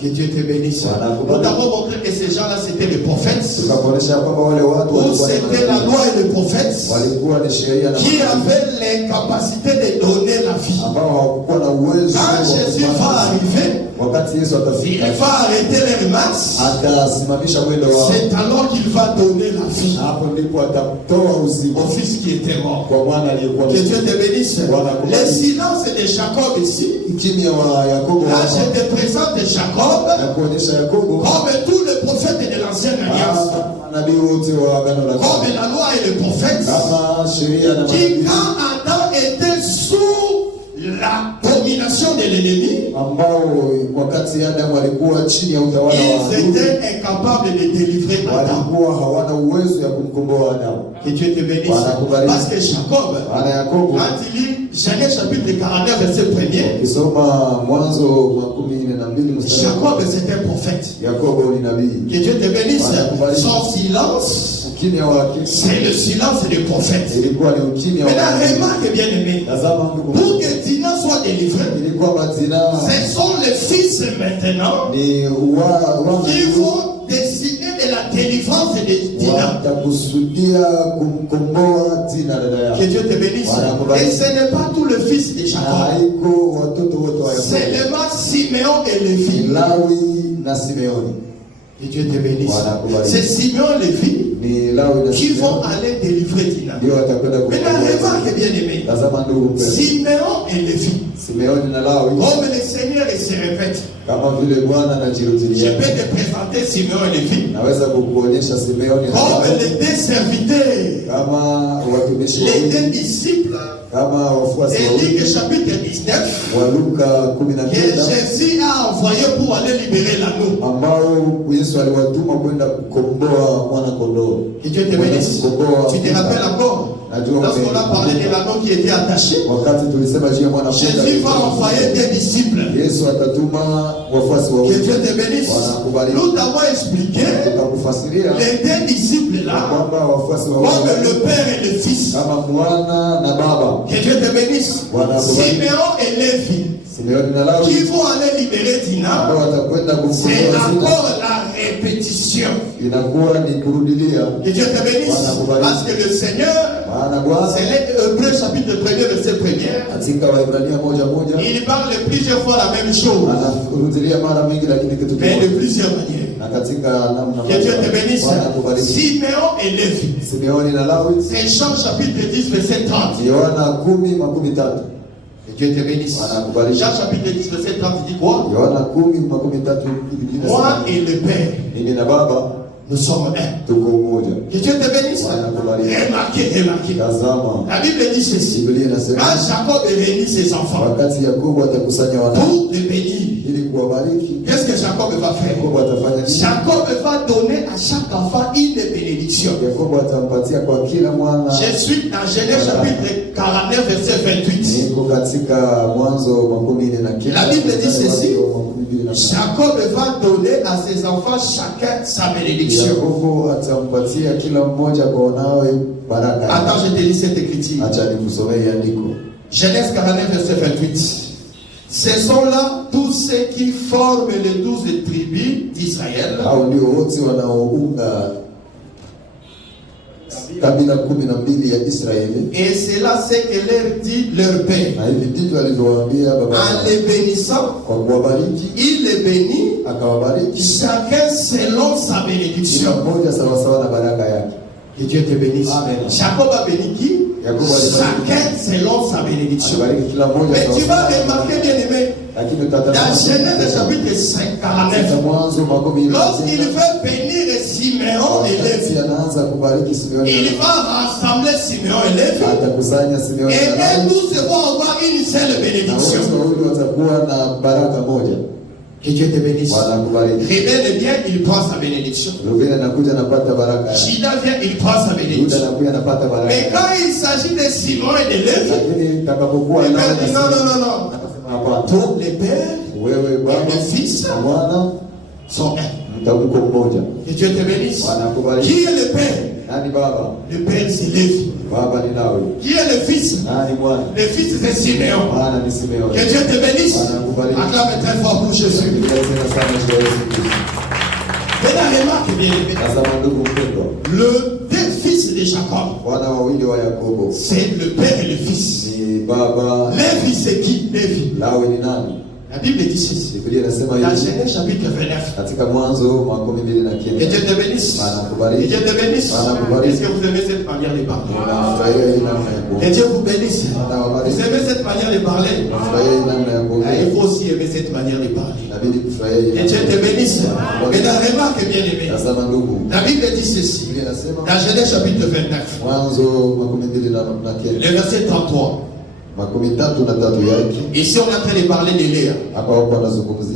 Que Dieu te bénisse. Nous avons montré que ces gens-là c'était les prophètes, ou c'était la loi et les prophètes qui avaient l'incapacité de donner la vie. Quand Jésus va arriver, il va arrêter les remarques. C'est alors qu'il va donner la vie au fils qui était mort. Que Dieu te bénisse. Le silence de Jacob ici. Là, je te présente Jacob comme tous les prophètes de l'ancienne alliance. Comme la loi et les prophètes qui, quand Adam était sous la domination de l'ennemi, ils étaient incapables de délivrer Adam. Que Dieu te bénisse. Parce que Jacob, quand il lit Genèse chapitre 49 verset 1er, Jacob c'est un prophète. Que Dieu te bénisse. Son silence, c'est le silence des prophètes. Maintenant, remarque bien aimé, pour que Dina soit délivré, ce sont les fils maintenant qui vont décider de la délivrance de Dina. Que Dieu te bénisse. Et ce n'est pas tout le fils de Jacob. Seulement Siméon et Lévi. Que Dieu te bénisse. C'est Simeon et Lévi qui vont aller délivrer Dina. Maintenant, remarque bien aimé. Simeon et Lévi. Comme le Seigneur se répète. Je peux te présenter Simeon et Lévi comme les deux serviteurs, les deux disciples. Et Luc chapitre 19 que Jésus a envoyé pour aller libérer l'anneau. Que Dieu te bénisse. Tu te rappelles encore lorsqu'on a parlé de l'anneau qui était attaché, Jésus va envoyer des disciples. Que Dieu te bénisse. Nous avons expliqué les deux disciples là comme le père et le fils. Que Dieu te bénisse. Siméon et Lévi qui vont aller libérer Dina. C'est encore la répétition. Que Dieu te bénisse. Parce que le Seigneur, c'est l'Hébreu chapitre 1er verset 1er, il parle plusieurs fois la même chose, mais de plusieurs manières. Que Dieu te bénisse. Siméon et Lévi, c'est Jean chapitre 10 verset 30. Que Dieu te bénisse. Jean chapitre 10 verset 30 dit quoi? Moi et le Père, nous sommes un. Que Dieu te bénisse. Remarquez. La Bible dit ceci. Quand Jacob réunit ses enfants pour les bénir, qu'est-ce que Jacob va faire? Jacob va donner à chaque enfant une bénédiction. bénédiction. Je suis dans Genèse chapitre 49 verset 28. La Bible dit ceci. Jacob va donner à ses enfants chacun sa bénédiction. Attends, je te lis cette écriture. Genèse 49 verset 28. Ce sont là tous ceux qui forment les 12 tribus d'Israël. Et c'est là ce que leur dit leur père. En les bénissant, il les bénit, chacun selon sa bénédiction. Que Dieu te bénisse. Jacob a béni qui? Chacun selon sa bénédiction. Mais tu vas remarquer, bien aimé, dans Genèse chapitre 49, lorsqu'il veut bénir Siméon et Lévi, il va rassembler Siméon et Lévi, et eux tous vont avoir une seule bénédiction. Que Dieu te bénisse. Rebelle vient, il prend sa bénédiction. Juda vient, il prend sa bénédiction. Mais quand il s'agit de Simon et de Lévi, le père dit non. Tous les pères et les fils sont un. Que Dieu te bénisse. Qui est le père? Le père c'est Lévi. Qui est le fils? Le fils c'est Siméon. Que Dieu te bénisse. Acclame très fort pour Jésus. Mais la remarque bien aimée, le deux fils de Jacob, c'est le père et le fils. Lévi c'est qui? Lévi. La Bible dit ceci. Dans Genèse chapitre 29. Que Dieu te bénisse. Que Dieu te bénisse. Est-ce que vous aimez cette manière de parler? Que Dieu vous bénisse. Vous aimez cette manière de parler? Il faut aussi aimer cette manière de parler. Que Dieu te bénisse. Mais la remarque bien aimée. La Bible dit ceci. Dans Genèse chapitre 29. Le verset 33. Ici on est en train de parler de Léa.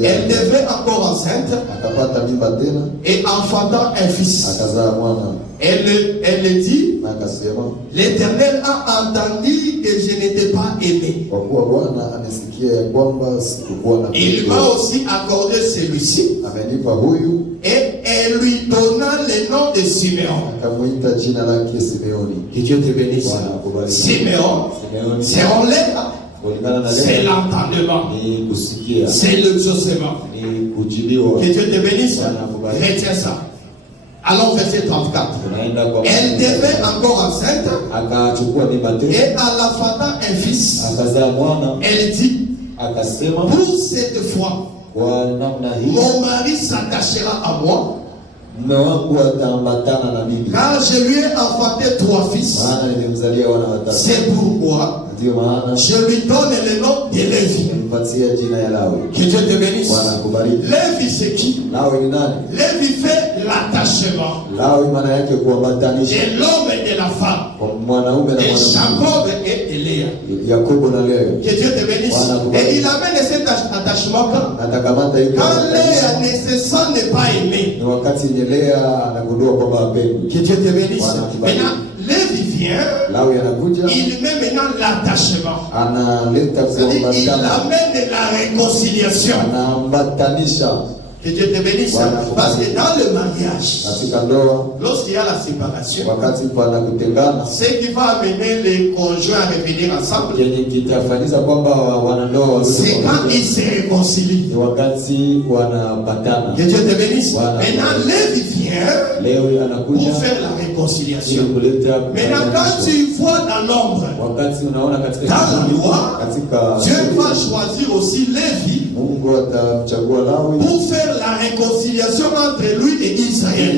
Elle devait encore enceinte et enfantant un fils. Elle dit, l'Éternel a entendu que je n'étais pas aimé. Il m'a aussi accordé celui-ci. Et elle lui donna le nom de Siméon. Que Dieu te bénisse. Siméon, c'est en l'air. C'est l'entendement. C'est le exaucement. Que Dieu te bénisse. Retiens ça. Alors verset 34. Elle devait encore enceinte et en l'enfantant un fils. Elle dit, pour cette fois, mon mari s'attachera à moi. Car je lui ai enfanté 3 fils. C'est pourquoi je lui donne le nom de Lévi. Que Dieu te bénisse. Lévi c'est qui? Lévi fait l'attachement de l'homme et de la femme, de Jacob et de Léa. Que Dieu te bénisse. Et il amène cet attachement quand Léa ne se sent pas aimée. Que Dieu te bénisse. Maintenant, Lévi vient, il met maintenant l'attachement. C'est-à-dire, il amène la réconciliation. Que Dieu te bénisse. Parce que dans le mariage, lorsqu'il y a la séparation, ce qui va amener les conjoints à revenir ensemble, c'est quand ils se réconcilient. Que Dieu te bénisse. Maintenant, Lévi vient pour faire la réconciliation. Maintenant, quand tu vois dans l'ombre, dans la loi, Dieu va choisir aussi Lévi pour faire la réconciliation entre lui et Israël.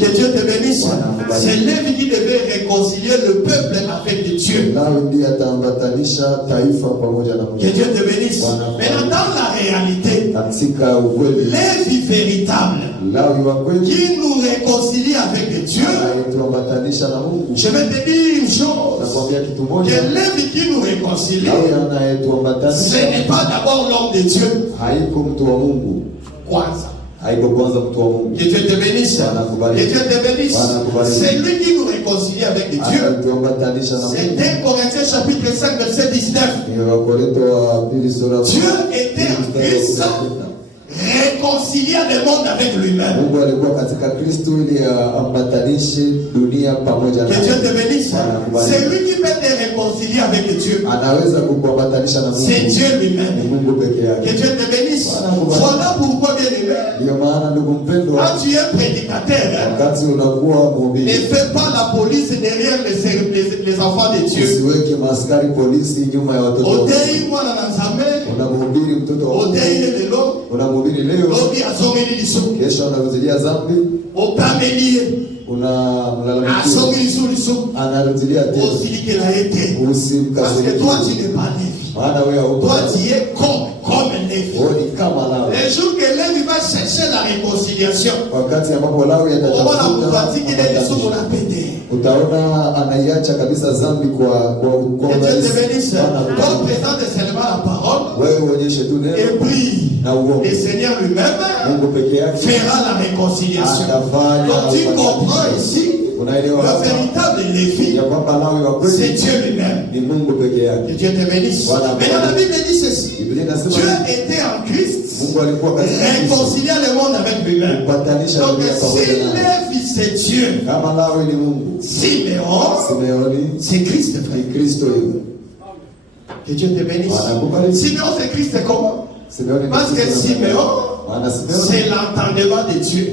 Que Dieu te bénisse. C'est Lévi qui devait réconcilier le peuple avec Dieu. Que Dieu te bénisse. Mais dans la réalité, Lévi véritable qui nous réconcilie avec Dieu, je vais te dire une chose, que Lévi qui nous réconcilie, ce n'est pas d'abord l'homme de Dieu. Kwanza. haiko kwanza mtu wa Mungu. Que Dieu te bénisse. Que Dieu te bénisse. C'est lui qui nous réconcilie avec Dieu. C'est 1 Corinthiens chapitre 5 verset 19. Dieu était en Christ, réconciliant le monde avec lui-même. Que Dieu te bénisse. C'est lui qui peut te réconcilier avec Dieu. C'est Dieu lui-même. Que Dieu te bénisse. Voilà pourquoi, bien aimé, quand tu es prédicateur, ne fais pas la police derrière les enfants de Dieu. Lobi azongeli liso. Kesho anarudilia dhambi. Okamelie. Azongeli liso. Anarudilia tena. Usilikela ete. Parce que toi tu n'es pas Lévi. Toi tu es comme Lévi. Le jour que Lévi va chercher la réconciliation, on va la pratiquer les liso pour la péter. Utaona anaiacha kabisa dhambi kwa Dieu te bénisse. Toi présente seulement la parole. Wewe uonyeshe tu neno. Et puis le Seigneur lui-même fera la réconciliation. Donc tu comprends ici, le véritable Lévi, c'est Dieu lui-même. Que Dieu te bénisse. Mais dans la Bible dit ceci: Dieu était en Christ, réconciliant le monde avec lui-même. Donc si Lévi c'est Dieu, Siméon c'est Christ, frère. Que Dieu te bénisse. Siméon c'est Christ comment? Parce que Siméon, c'est l'entendement de Dieu.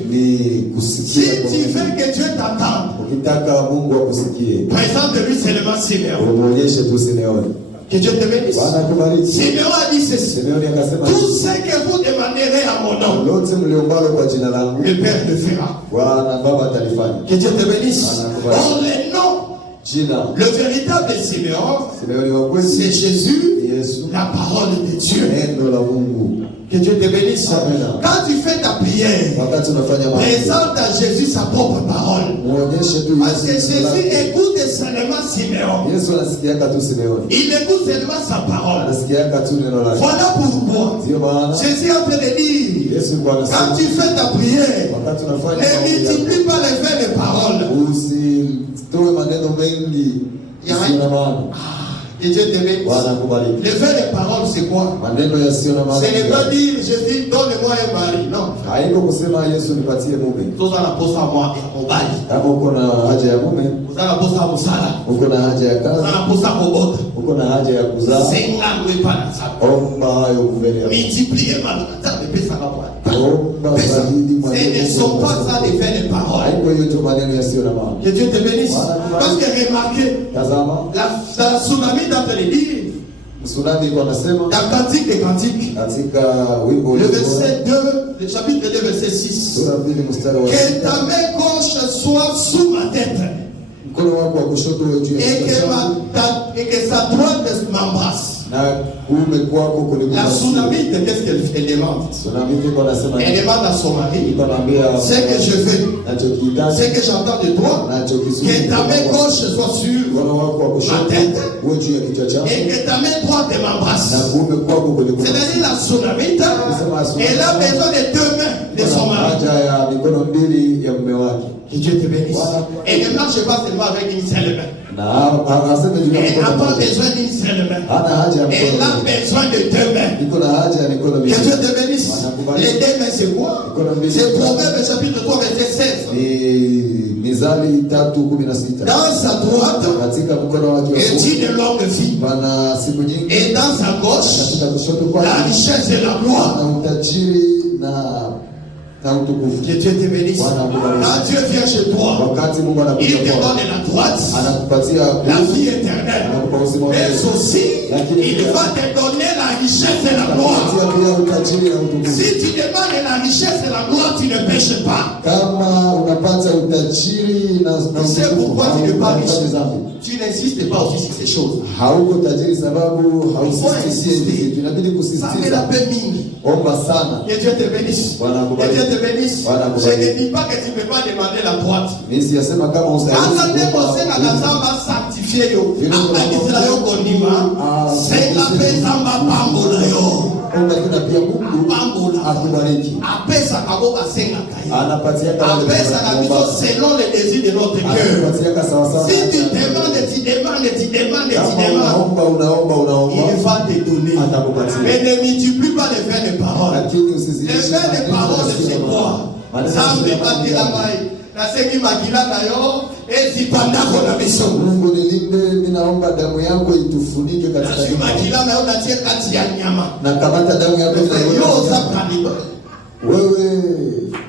Si tu veux que Dieu t'entende, présente-lui seulement Siméon. Que Dieu te bénisse. Siméon a dit ceci: tout ce que vous demanderez à mon nom, le Père le fera. Que Dieu te bénisse. Or les noms, le véritable Siméon, c'est Jésus, la parole de Dieu. Que Dieu te bénisse. Quand tu fais ta prière, présente à Jésus sa propre parole. Parce que Jésus écoute seulement Siméon. Il écoute seulement sa parole. Voilà pourquoi Jésus a fait le dire: quand tu fais ta prière, ne multiplie pas les vaines paroles. Que Dieu te bénisse. Les vraies paroles, c'est quoi? Ce n'est pas dire Jésus, donne-moi un mari. Non. Tous à la poste à moi et au mari. Vous à la poste à Moussala. Vous à la poste à Mobot. C'est une langue pas dans ça. Multipliez ma langue. Ce ne sont pas ça les vraies paroles. Que Dieu te bénisse. Parce que remarquez, la tsunami dans les livres, dans Cantique des Cantiques, le verset 2, le chapitre 2, verset 6. Que ta main gauche soit sous ma tête, et que sa droite m'embrasse. La tsunamite, qu'est-ce qu'elle demande? Elle demande à son mari: ce que je veux, ce que j'entends de toi, que ta main gauche soit sur ma tête et que ta main droite m'embrasse. C'est-à-dire la tsunamite, elle a besoin de deux mains de son mari. Que Dieu te bénisse. Elle ne marche pas seulement avec une seule main. Elle n'a pas besoin d'une seule main. Elle a besoin de deux mains. Que Dieu te bénisse. Les deux mains, c'est quoi? C'est Proverbe chapitre 3 verset 16. Dans sa droite est une longue vie, et dans sa gauche la richesse et la gloire. Que Dieu te bénisse. Quand Dieu vient chez toi, il te donne la droite, la vie éternelle, mais aussi il va te donner la richesse et la gloire. Si tu demandes la richesse et la gloire, tu ne pêches pas. C'est pourquoi tu n'es pas riche. tu n'insistes pas aussi sur ces choses. Hauko tajiri sababu hausisitizie. Tunabidi kusisitiza. Ça me l'appelle mingi. Omba sana. Que Dieu te bénisse. Que Dieu te bénisse. Je ne dis pas que tu ne peux pas demander la droite. Mais si yasema kama unastahili. Sanctifié yo. Akisela yo kondima. C'est la paix samba pambo na yo. Kuna pia Mungu akubariki. Apesa kabo asenga kaya. Anapatia kama apesa kabisa selon les désirs de notre cœur. Si tu demandes, unaomba. Il va te donner. Mais ne multiplie pas les faits de parole. Les faits de parole, c'est quoi? Zambe batila mai. Na seki makila na yo ezipandako na miso. Mungu nilinde, ninaomba damu yako itufunike katika hiyo. Makila na yo natie kati ya nyama. Na kamata damu yako na yo za kanibal. Wewe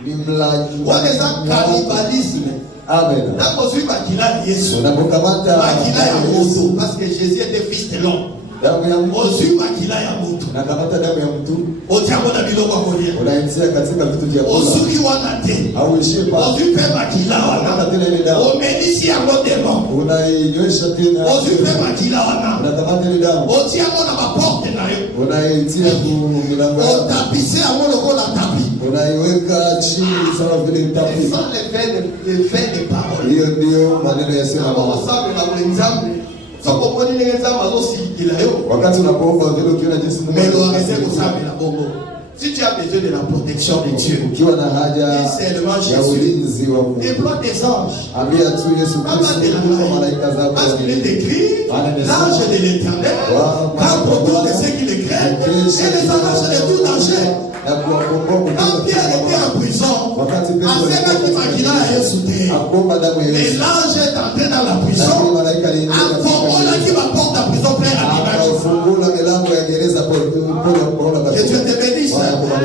ni mlaji. Wale za cannibalisme. Amen. Nako sui makila Yesu. Unapokamata makila ya Yesu parce que Jésus était fils de l'homme. Damu ya mtu. Ozui makila ya mtu. Na kamata damu ya mtu. Otiamo na biloko kolia. Unaingia katika vitu vya kula. Ozuki wana te. Au ishie pa. Ozui pe makila wana. Tena ile damu. Omenisi yango demo. Unainywesha tena. Ozui pe makila wana. Unakamata ile damu. Otiamo na maporte na yo. Unaitia milango. Otapise yango lokola tapi. Unaiweka chini sawa vile tapi. Sans les faits de parole. Hiyo ndio maneno ya sema. Sababu na mwenzangu. Wakati unapoomba vile ukiona jinsi Mungu si tu as besoin de la protection de Dieu, ukiwa na haja ya ulinzi wa Mungu, déploie des anges. Ambia tu Yesu Kristo kwa malaika zako. Parce qu'il est écrit, l'ange de l'Éternel campe autour de ceux qui le craignent et les arrache de tout danger. Quand Pierre était en prison, mais l'ange est entré dans la prison. Porte la prison pleine à l'image. Que Dieu te bénisse.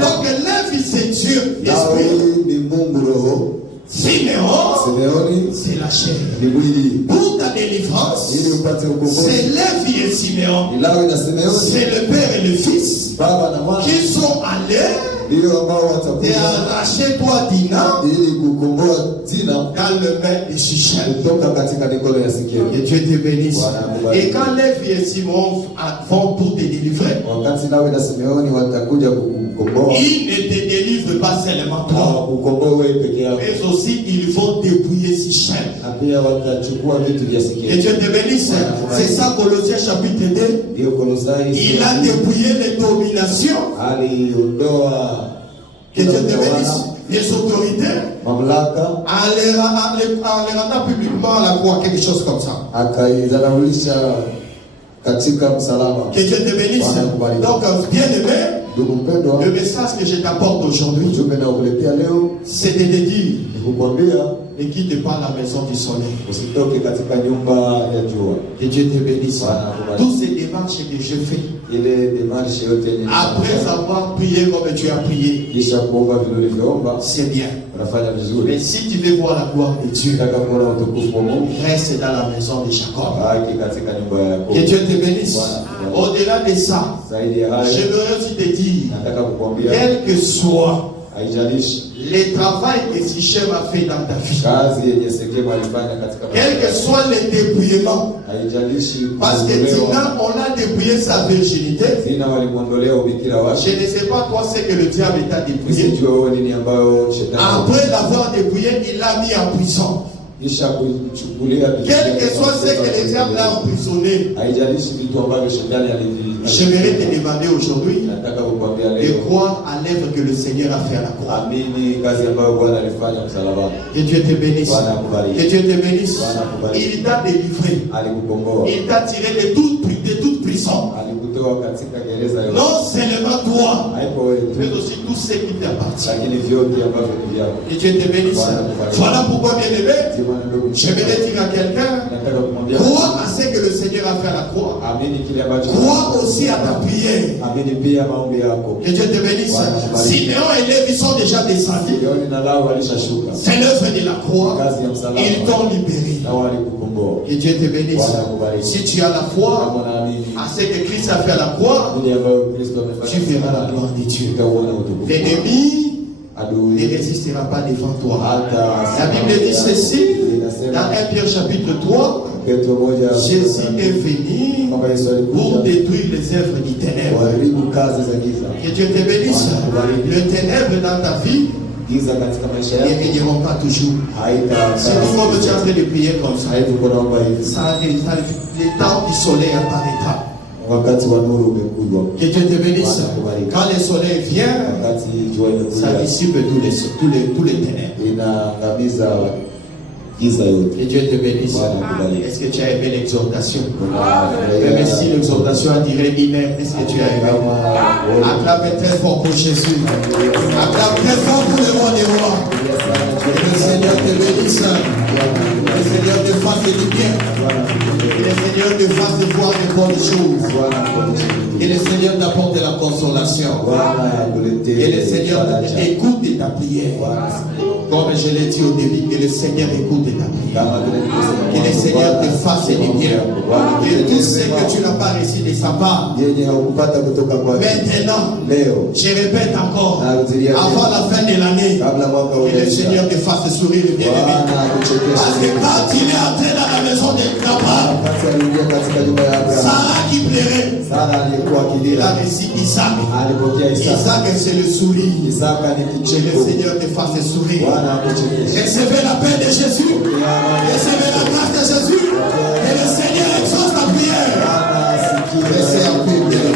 Donc l'œuvre c'est Dieu, esprit. Siméon, c'est la chair. Pour ta délivrance, c'est Lévi et Siméon. C'est le Père et le Fils qui sont allés et arracher toi Dina dans le main de Shichem. Que Dieu te bénisse. Et quand Lévi et Siméon vont pour te délivrer, ils ne te délivrent pas seulement toi, mais aussi ils vont dépouiller Shichem. Que Dieu te bénisse. C'est ça Colossiens chapitre 2. Il a dépouillé les dominations. Que Dieu te bénisse. Les autorités. En les rendant publiquement à la croix, quelque chose comme ça. Que Dieu te bénisse. Donc, bien aimé, le message que je t'apporte aujourd'hui, c'est de te dire, ne quitte pas la maison du soleil. Que Dieu te bénisse. Toutes ces démarches que je fais, après avoir prié comme tu as prié, c'est bien. Mais si tu veux voir la gloire de Dieu, reste dans la maison de Jacob. Que Dieu te bénisse. Au-delà de ça, j'aimerais aussi te dire, quel que soit le travail que Shichem a fait dans ta vie, quel que soit le dépouillement, parce que Tina, on a dépouillé sa virginité. Je ne sais pas toi ce que le diable t'a dépouillé. Après l'avoir dépouillé, il l'a mis en prison. Quel que soit ce que le diable a emprisonné, j'aimerais te demander aujourd'hui de croire à l'œuvre que le Seigneur a fait à la croix. Que Dieu te bénisse. Que Dieu te bénisse. Il t'a délivré. Il t'a tiré de toute prison. Non seulement toi, mais aussi tous ceux qui t'appartiennent. Que Dieu te bénisse. Voilà pourquoi, bien aimé, j'aimerais dire à quelqu'un, crois à ce que le Seigneur a fait à la croix. Crois aussi à ta prière. Que Dieu te bénisse. Siméon et Lévi sont déjà descendus. C'est l'œuvre de la croix. Ils t'ont libéré. Que Dieu te bénisse. Si tu as la foi à ce que Christ a fait à la croix, tu verras la gloire de Dieu. L'ennemi ne résistera pas devant toi. La Bible dit ceci dans 1 Pierre chapitre 3. Jésus est venu pour détruire les œuvres du ténèbre. Que Dieu te bénisse. Le ténèbre dans ta vie ne finiront pas toujours. C'est pourquoi tu es en train de prier comme ça. Les temps du soleil apparaîtra. Que Dieu te bénisse. Quand le soleil vient, ça dissipe tous les ténèbres. Que Dieu te bénisse. Est-ce que tu as aimé l'exhortation? Même si l'exhortation a duré 1 heure, est-ce que tu as aimé? Acclame très fort pour Jésus. Acclame très fort pour le roi des rois. Que le Seigneur te bénisse. Que le Seigneur te fasse du bien. Que le Seigneur te fasse voir de bonnes choses. Que le Seigneur t'apporte la consolation. Que le Seigneur écoute ta prière. Comme je l'ai dit au début, que le Seigneur écoute ta prière. Que le Seigneur te fasse du bien. Que tout ce que tu n'as pas reçu de sa part, maintenant, je répète encore, avant la fin de l'année, que le Seigneur te fasse sourire bien aimé. Parce que quand il est entré dans la maison de Abraham, Sarah qui plairait, il a reçu Isaac. Isaac, c'est le sourire. Que le Seigneur te fasse sourire. Recevez la paix de Jésus. Recevez la grâce de Jésus. Et le Seigneur exauce ta prière. Laissez un peu bien.